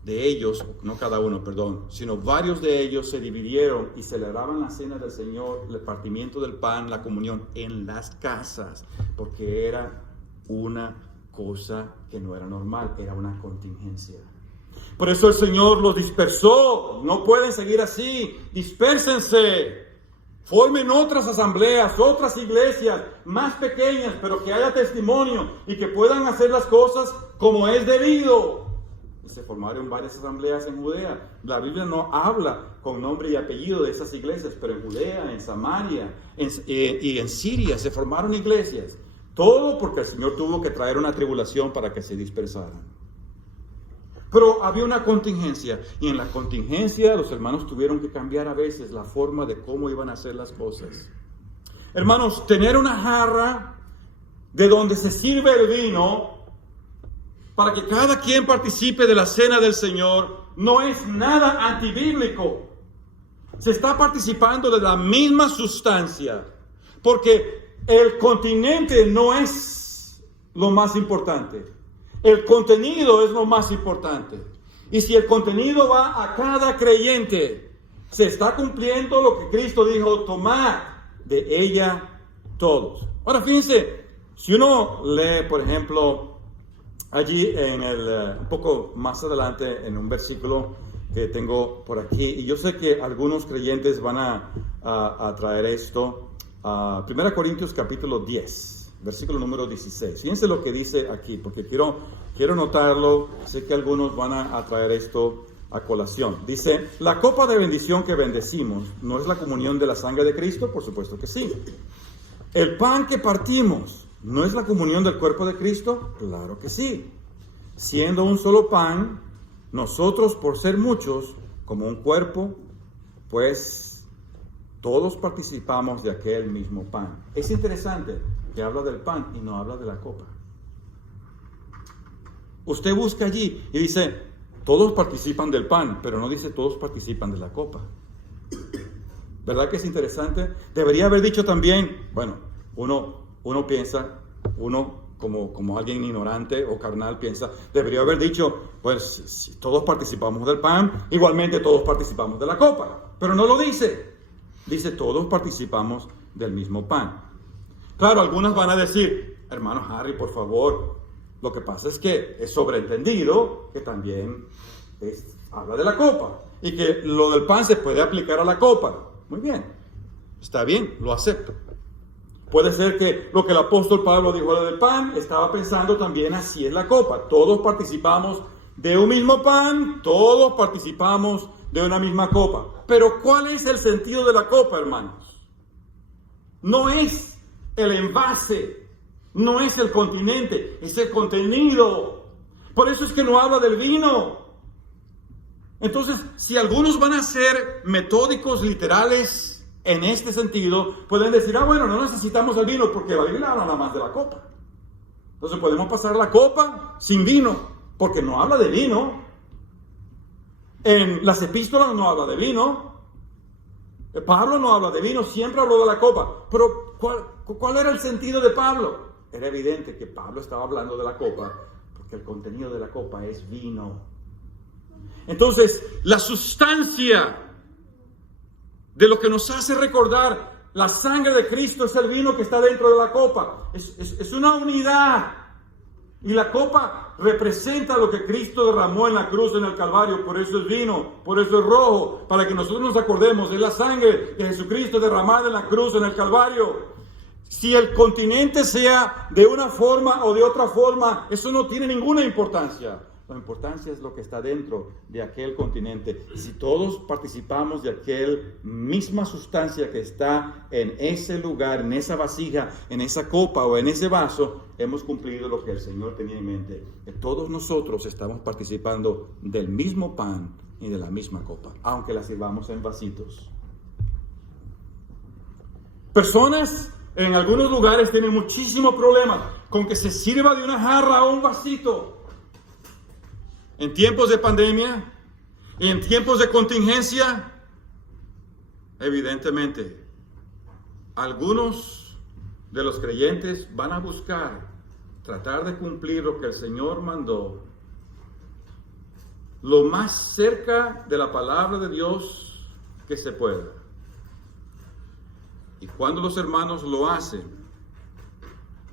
de ellos, no cada uno, perdón, sino varios de ellos se dividieron y celebraban la cena del Señor, el partimiento del pan, la comunión en las casas, porque era una cosa que no era normal, era una contingencia. Por eso el Señor los dispersó. No pueden seguir así. Dispérsense. Formen otras asambleas, otras iglesias más pequeñas, pero que haya testimonio y que puedan hacer las cosas como es debido. Y se formaron varias asambleas en Judea. La Biblia no habla con nombre y apellido de esas iglesias, pero en Judea, en Samaria y en Siria se formaron iglesias. Todo porque el Señor tuvo que traer una tribulación para que se dispersaran. Pero había una contingencia, y en la contingencia los hermanos tuvieron que cambiar a veces la forma de cómo iban a hacer las cosas. Hermanos, tener una jarra de donde se sirve el vino para que cada quien participe de la cena del Señor no es nada antibíblico. Se está participando de la misma sustancia, porque el continente no es lo más importante. El contenido es lo más importante. Y si el contenido va a cada creyente, se está cumpliendo lo que Cristo dijo, tomad de ella todos. Ahora fíjense, si uno lee, por ejemplo, allí en un poco más adelante, en un versículo que tengo por aquí, y yo sé que algunos creyentes van a traer esto, 1 Corintios capítulo 10, versículo número 16. Fíjense lo que dice aquí, porque quiero notarlo. Sé que algunos van a traer esto a colación. Dice, la copa de bendición que bendecimos, ¿no es la comunión de la sangre de Cristo? Por supuesto que sí. El pan que partimos, ¿no es la comunión del cuerpo de Cristo? Claro que sí. Siendo un solo pan, nosotros por ser muchos, como un cuerpo, pues todos participamos de aquel mismo pan. Es interesante que habla del pan y no habla de la copa. Usted busca allí y dice, todos participan del pan, pero no dice todos participan de la copa. ¿Verdad que es interesante? Debería haber dicho también, bueno, uno piensa, como alguien ignorante o carnal piensa, debería haber dicho, pues si todos participamos del pan, igualmente todos participamos de la copa. Pero no lo dice. Dice, todos participamos del mismo pan. Claro, algunos van a decir, hermano Harry, por favor, lo que pasa es que es sobreentendido que también habla de la copa y que lo del pan se puede aplicar a la copa. Muy bien, está bien, lo acepto. Puede ser que lo que el apóstol Pablo dijo del pan, estaba pensando también así en la copa. Todos participamos de un mismo pan, todos participamos de una misma copa. Pero ¿cuál es el sentido de la copa, hermanos? No es el envase, no es el continente, es el contenido. Por eso es que no habla del vino. Entonces, si algunos van a ser metódicos, literales, en este sentido, pueden decir, bueno, no necesitamos el vino porque la Biblia habla nada más de la copa. Entonces podemos pasar la copa sin vino, porque no habla de vino. En las epístolas no habla de vino. Pablo no habla de vino, siempre habló de la copa. Pero ¿cuál era el sentido de Pablo? Era evidente que Pablo estaba hablando de la copa, porque el contenido de la copa es vino. Entonces, la sustancia de lo que nos hace recordar la sangre de Cristo es el vino que está dentro de la copa. Es una unidad. Y la copa representa lo que Cristo derramó en la cruz en el Calvario. Por eso es vino, por eso es rojo, para que nosotros nos acordemos de la sangre de Jesucristo derramada en la cruz en el Calvario. Si el continente sea de una forma o de otra forma, eso no tiene ninguna importancia. La importancia es lo que está dentro de aquel continente. Si todos participamos de aquel misma sustancia que está en ese lugar, en esa vasija, en esa copa o en ese vaso, hemos cumplido lo que el Señor tenía en mente. Que todos nosotros estamos participando del mismo pan y de la misma copa, aunque la sirvamos en vasitos. Personas en algunos lugares tienen muchísimos problemas con que se sirva de una jarra o un vasito. En tiempos de pandemia y en tiempos de contingencia, evidentemente, algunos de los creyentes van a buscar tratar de cumplir lo que el Señor mandó, lo más cerca de la palabra de Dios que se pueda. Y cuando los hermanos lo hacen,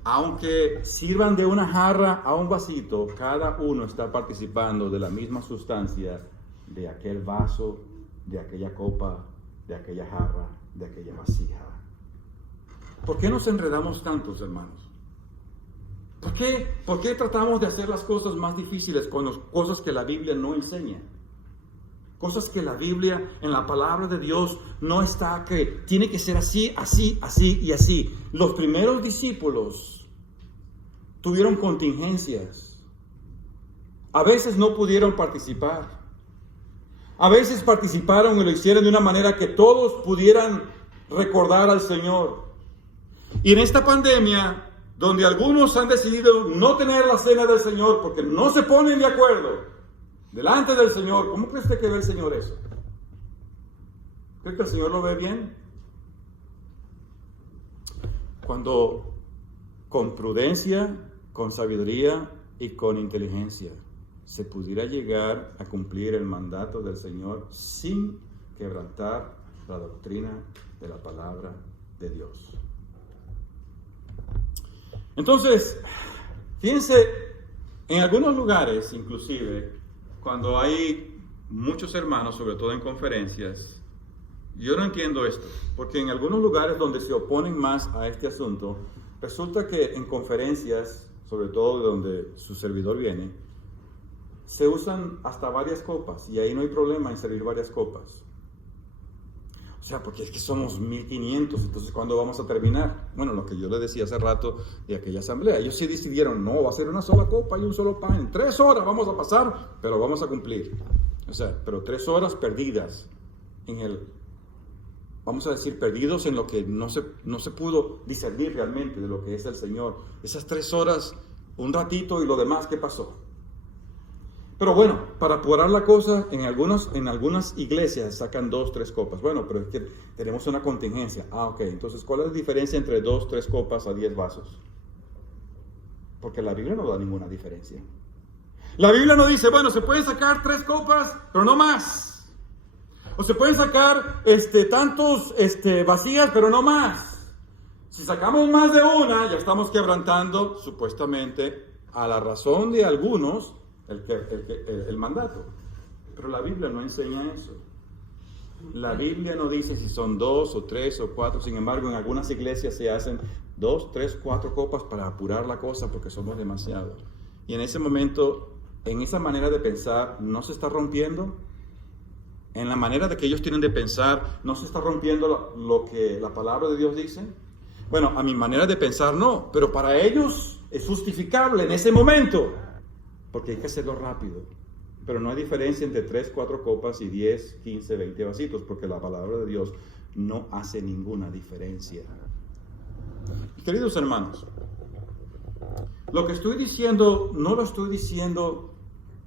aunque sirvan de una jarra a un vasito, cada uno está participando de la misma sustancia de aquel vaso, de aquella copa, de aquella jarra, de aquella vasija. ¿Por qué nos enredamos tantos, hermanos? ¿Por qué tratamos de hacer las cosas más difíciles con las cosas que la Biblia no enseña? Cosas que la Biblia, en la palabra de Dios, no está, que tiene que ser así, así, así y así. Los primeros discípulos tuvieron contingencias. A veces no pudieron participar. A veces participaron y lo hicieron de una manera que todos pudieran recordar al Señor. Y en esta pandemia, donde algunos han decidido no tener la cena del Señor porque no se ponen de acuerdo delante del Señor, ¿cómo cree usted que ve el Señor eso? ¿Cree que el Señor lo ve bien? Cuando con prudencia, con sabiduría y con inteligencia se pudiera llegar a cumplir el mandato del Señor sin quebrantar la doctrina de la palabra de Dios. Entonces, fíjense, en algunos lugares, inclusive, cuando hay muchos hermanos, sobre todo en conferencias, yo no entiendo esto, porque en algunos lugares donde se oponen más a este asunto, resulta que en conferencias, sobre todo donde su servidor viene, se usan hasta varias copas, y ahí no hay problema en servir varias copas. O sea, porque es que somos 1500, entonces ¿cuándo vamos a terminar? Bueno, lo que yo les decía hace rato de aquella asamblea, ellos sí decidieron, no, va a ser una sola copa y un solo pan, en 3 horas vamos a pasar, pero vamos a cumplir. O sea, pero 3 horas perdidas en el, vamos a decir, perdidos en lo que no se pudo discernir realmente de lo que es el Señor. Esas 3 horas, un ratito y lo demás, ¿qué pasó? Pero bueno, para apurar la cosa, en algunas iglesias sacan 2, 3 copas. Bueno, pero es que tenemos una contingencia. Ok, entonces, ¿cuál es la diferencia entre 2, 3 copas a 10 vasos? Porque la Biblia no da ninguna diferencia. La Biblia no dice, bueno, se pueden sacar 3 copas, pero no más. O se pueden sacar tantos vacías, pero no más. Si sacamos más de una, ya estamos quebrantando, supuestamente, a la razón de algunos, el mandato. Pero la Biblia no enseña eso. La Biblia no dice si son 2 o 3 o 4. Sin embargo, en algunas iglesias se hacen 2, 3, 4 copas para apurar la cosa porque somos demasiados. Y en ese momento, en esa manera de pensar, ¿no se está rompiendo? En la manera de que ellos tienen de pensar, ¿no se está rompiendo lo que la palabra de Dios dice? Bueno, a mi manera de pensar no, pero para ellos es justificable en ese momento. Porque hay que hacerlo rápido. Pero no hay diferencia entre 3, 4 copas y 10, 15, 20 vasitos, porque la palabra de Dios no hace ninguna diferencia. Queridos hermanos, lo que estoy diciendo, no lo estoy diciendo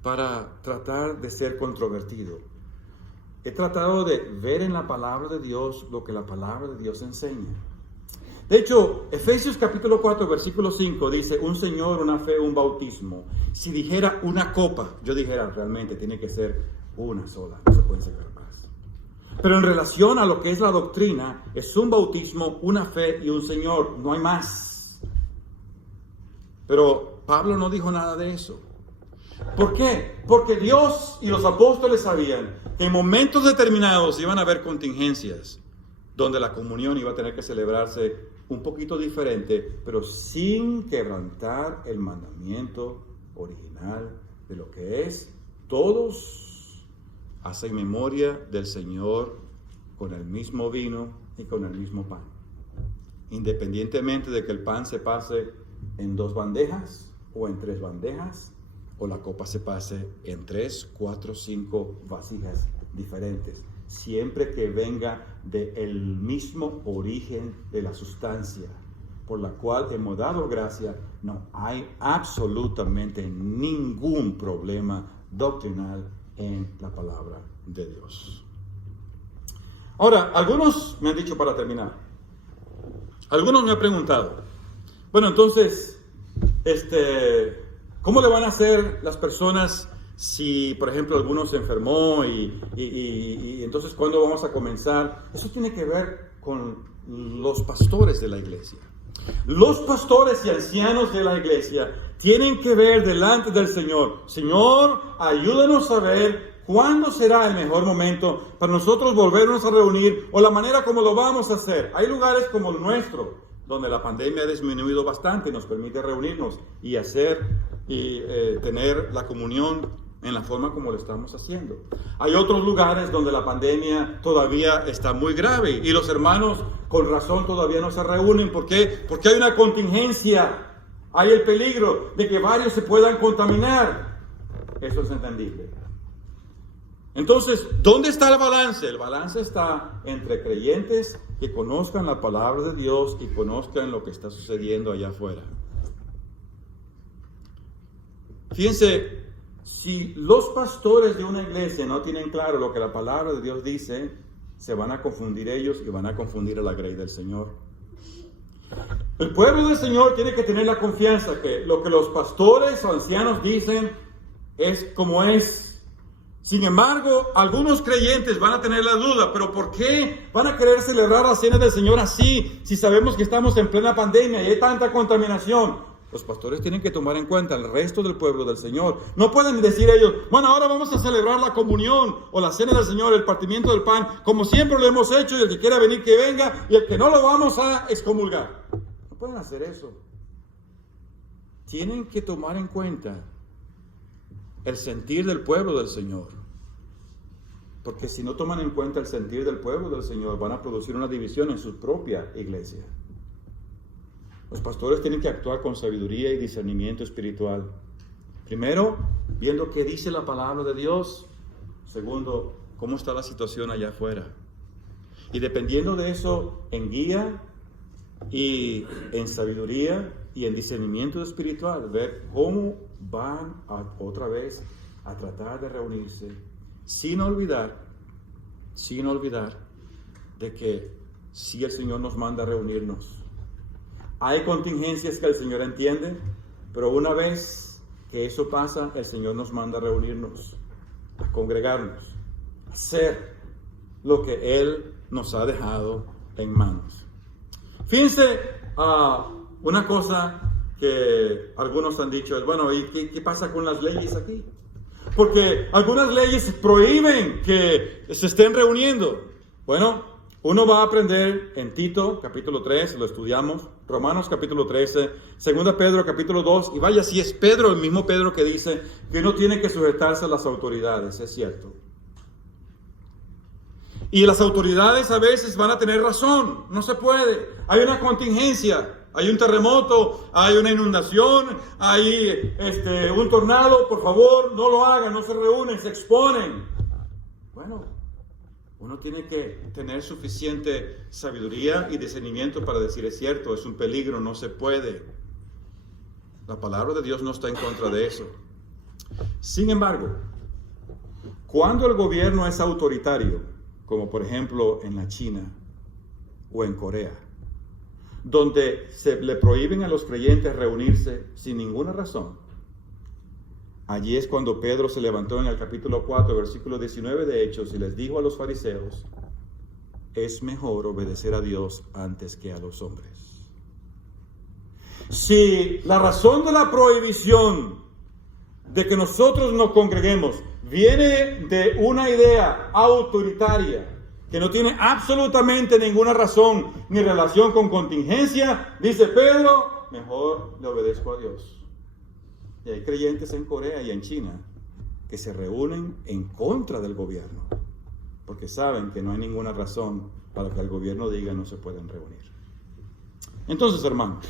para tratar de ser controvertido. He tratado de ver en la palabra de Dios lo que la palabra de Dios enseña. De hecho, Efesios capítulo 4, versículo 5 dice, un Señor, una fe, un bautismo. Si dijera una copa, yo dijera realmente tiene que ser una sola, no se pueden celebrar más. Pero en relación a lo que es la doctrina, es un bautismo, una fe y un Señor, no hay más. Pero Pablo no dijo nada de eso. ¿Por qué? Porque Dios y los apóstoles sabían que en momentos determinados iban a haber contingencias donde la comunión iba a tener que celebrarse un poquito diferente, pero sin quebrantar el mandamiento original de lo que es: todos hacen memoria del Señor con el mismo vino y con el mismo pan, independientemente de que el pan se pase en 2 bandejas o en 3 bandejas, o la copa se pase en 3, 4, 5 vasijas diferentes, siempre que venga del mismo origen de la sustancia por la cual hemos dado gracia. No hay absolutamente ningún problema doctrinal en la palabra de Dios. Ahora, algunos me han dicho, para terminar, algunos me han preguntado, bueno, entonces, ¿cómo le van a hacer las personas si, por ejemplo, alguno se enfermó y entonces cuándo vamos a comenzar? Eso tiene que ver con los pastores de la iglesia. Los pastores y ancianos de la iglesia tienen que ver delante del Señor: Señor, ayúdanos a ver cuándo será el mejor momento para nosotros volvernos a reunir, o la manera como lo vamos a hacer. Hay lugares como el nuestro, donde la pandemia ha disminuido bastante y nos permite reunirnos y hacer y tener la comunión en la forma como lo estamos haciendo. Hay otros lugares donde la pandemia todavía está muy grave y los hermanos con razón todavía no se reúnen. ¿Por qué? Porque hay una contingencia, hay el peligro de que varios se puedan contaminar. Eso es entendible. Entonces, ¿dónde está el balance? El balance está entre creyentes que conozcan la palabra de Dios y conozcan lo que está sucediendo allá afuera. Fíjense, si los pastores de una iglesia no tienen claro lo que la palabra de Dios dice, se van a confundir ellos y van a confundir a la grey del Señor. El pueblo del Señor tiene que tener la confianza que lo que los pastores o ancianos dicen es como es. Sin embargo, algunos creyentes van a tener la duda, pero ¿por qué van a querer celebrar la cena del Señor así, si sabemos que estamos en plena pandemia y hay tanta contaminación? Los pastores tienen que tomar en cuenta el resto del pueblo del Señor. No pueden decir ellos, bueno, ahora vamos a celebrar la comunión o la cena del Señor, el partimiento del pan, como siempre lo hemos hecho, y el que quiera venir que venga, y el que no lo vamos a excomulgar. No pueden hacer eso. Tienen que tomar en cuenta el sentir del pueblo del Señor. Porque si no toman en cuenta el sentir del pueblo del Señor, van a producir una división en su propia iglesia. Los pastores tienen que actuar con sabiduría y discernimiento espiritual. Primero, viendo qué dice la palabra de Dios. Segundo, cómo está la situación allá afuera. Y dependiendo de eso, en guía y en sabiduría y en discernimiento espiritual, ver cómo van otra vez a tratar de reunirse, sin olvidar de que si el Señor nos manda a reunirnos. Hay contingencias que el Señor entiende, pero una vez que eso pasa, el Señor nos manda a reunirnos, a congregarnos, a hacer lo que Él nos ha dejado en manos. Fíjense, una cosa que algunos han dicho es, bueno, ¿y qué pasa con las leyes aquí? Porque algunas leyes prohíben que se estén reuniendo. Bueno, uno va a aprender en Tito, capítulo 3, lo estudiamos, Romanos, capítulo 13, 2 Pedro, capítulo 2, y vaya, si es Pedro, el mismo Pedro que dice que uno tiene que sujetarse a las autoridades, es cierto. Y las autoridades a veces van a tener razón, no se puede, hay una contingencia. Hay un terremoto, hay una inundación, hay un tornado, por favor, no lo hagan, no se reúnen, se exponen. Bueno, uno tiene que tener suficiente sabiduría y discernimiento para decir, es cierto, es un peligro, no se puede. La palabra de Dios no está en contra de eso. Sin embargo, cuando el gobierno es autoritario, como por ejemplo en la China o en Corea, donde se le prohíben a los creyentes reunirse sin ninguna razón, Allí es cuando Pedro se levantó en el capítulo 4, versículo 19 de Hechos, y les dijo a los fariseos: es mejor obedecer a Dios antes que a los hombres. Si la razón de la prohibición de que nosotros nos congreguemos viene de una idea autoritaria que no tiene absolutamente ninguna razón ni relación con contingencia, dice Pedro, mejor le obedezco a Dios. Y hay creyentes en Corea y en China que se reúnen en contra del gobierno, porque saben que no hay ninguna razón para que el gobierno diga no se pueden reunir. Entonces, hermanos,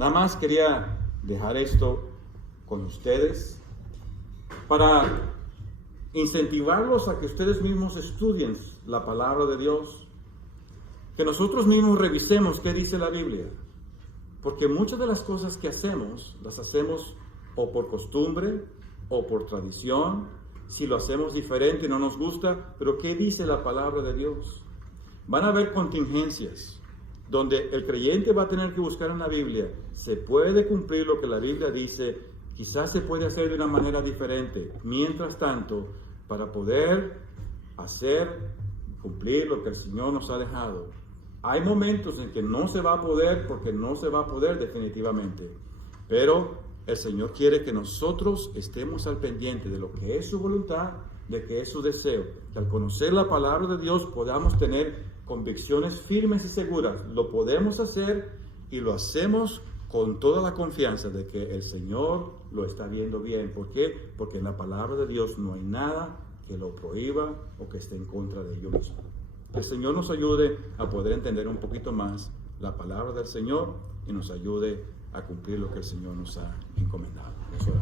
nada más quería dejar esto con ustedes para incentivarlos a que ustedes mismos estudien la palabra de Dios, que nosotros mismos revisemos qué dice la Biblia, porque muchas de las cosas que hacemos, las hacemos o por costumbre o por tradición. Si lo hacemos diferente no nos gusta, pero ¿qué dice la palabra de Dios? Van a haber contingencias donde el creyente va a tener que buscar en la Biblia, ¿se puede cumplir lo que la Biblia dice? Quizás se puede hacer de una manera diferente. Mientras tanto, para poder cumplir lo que el Señor nos ha dejado, hay momentos en que no se va a poder, porque no se va a poder definitivamente. Pero el Señor quiere que nosotros estemos al pendiente de lo que es su voluntad, de que es su deseo. Que al conocer la palabra de Dios podamos tener convicciones firmes y seguras. Lo podemos hacer y lo hacemos con toda la confianza de que el Señor lo está viendo bien. ¿Por qué? Porque en la palabra de Dios no hay nada que lo prohíba o que esté en contra de ello mismo. Que el Señor nos ayude a poder entender un poquito más la palabra del Señor y nos ayude a cumplir lo que el Señor nos ha encomendado. Eso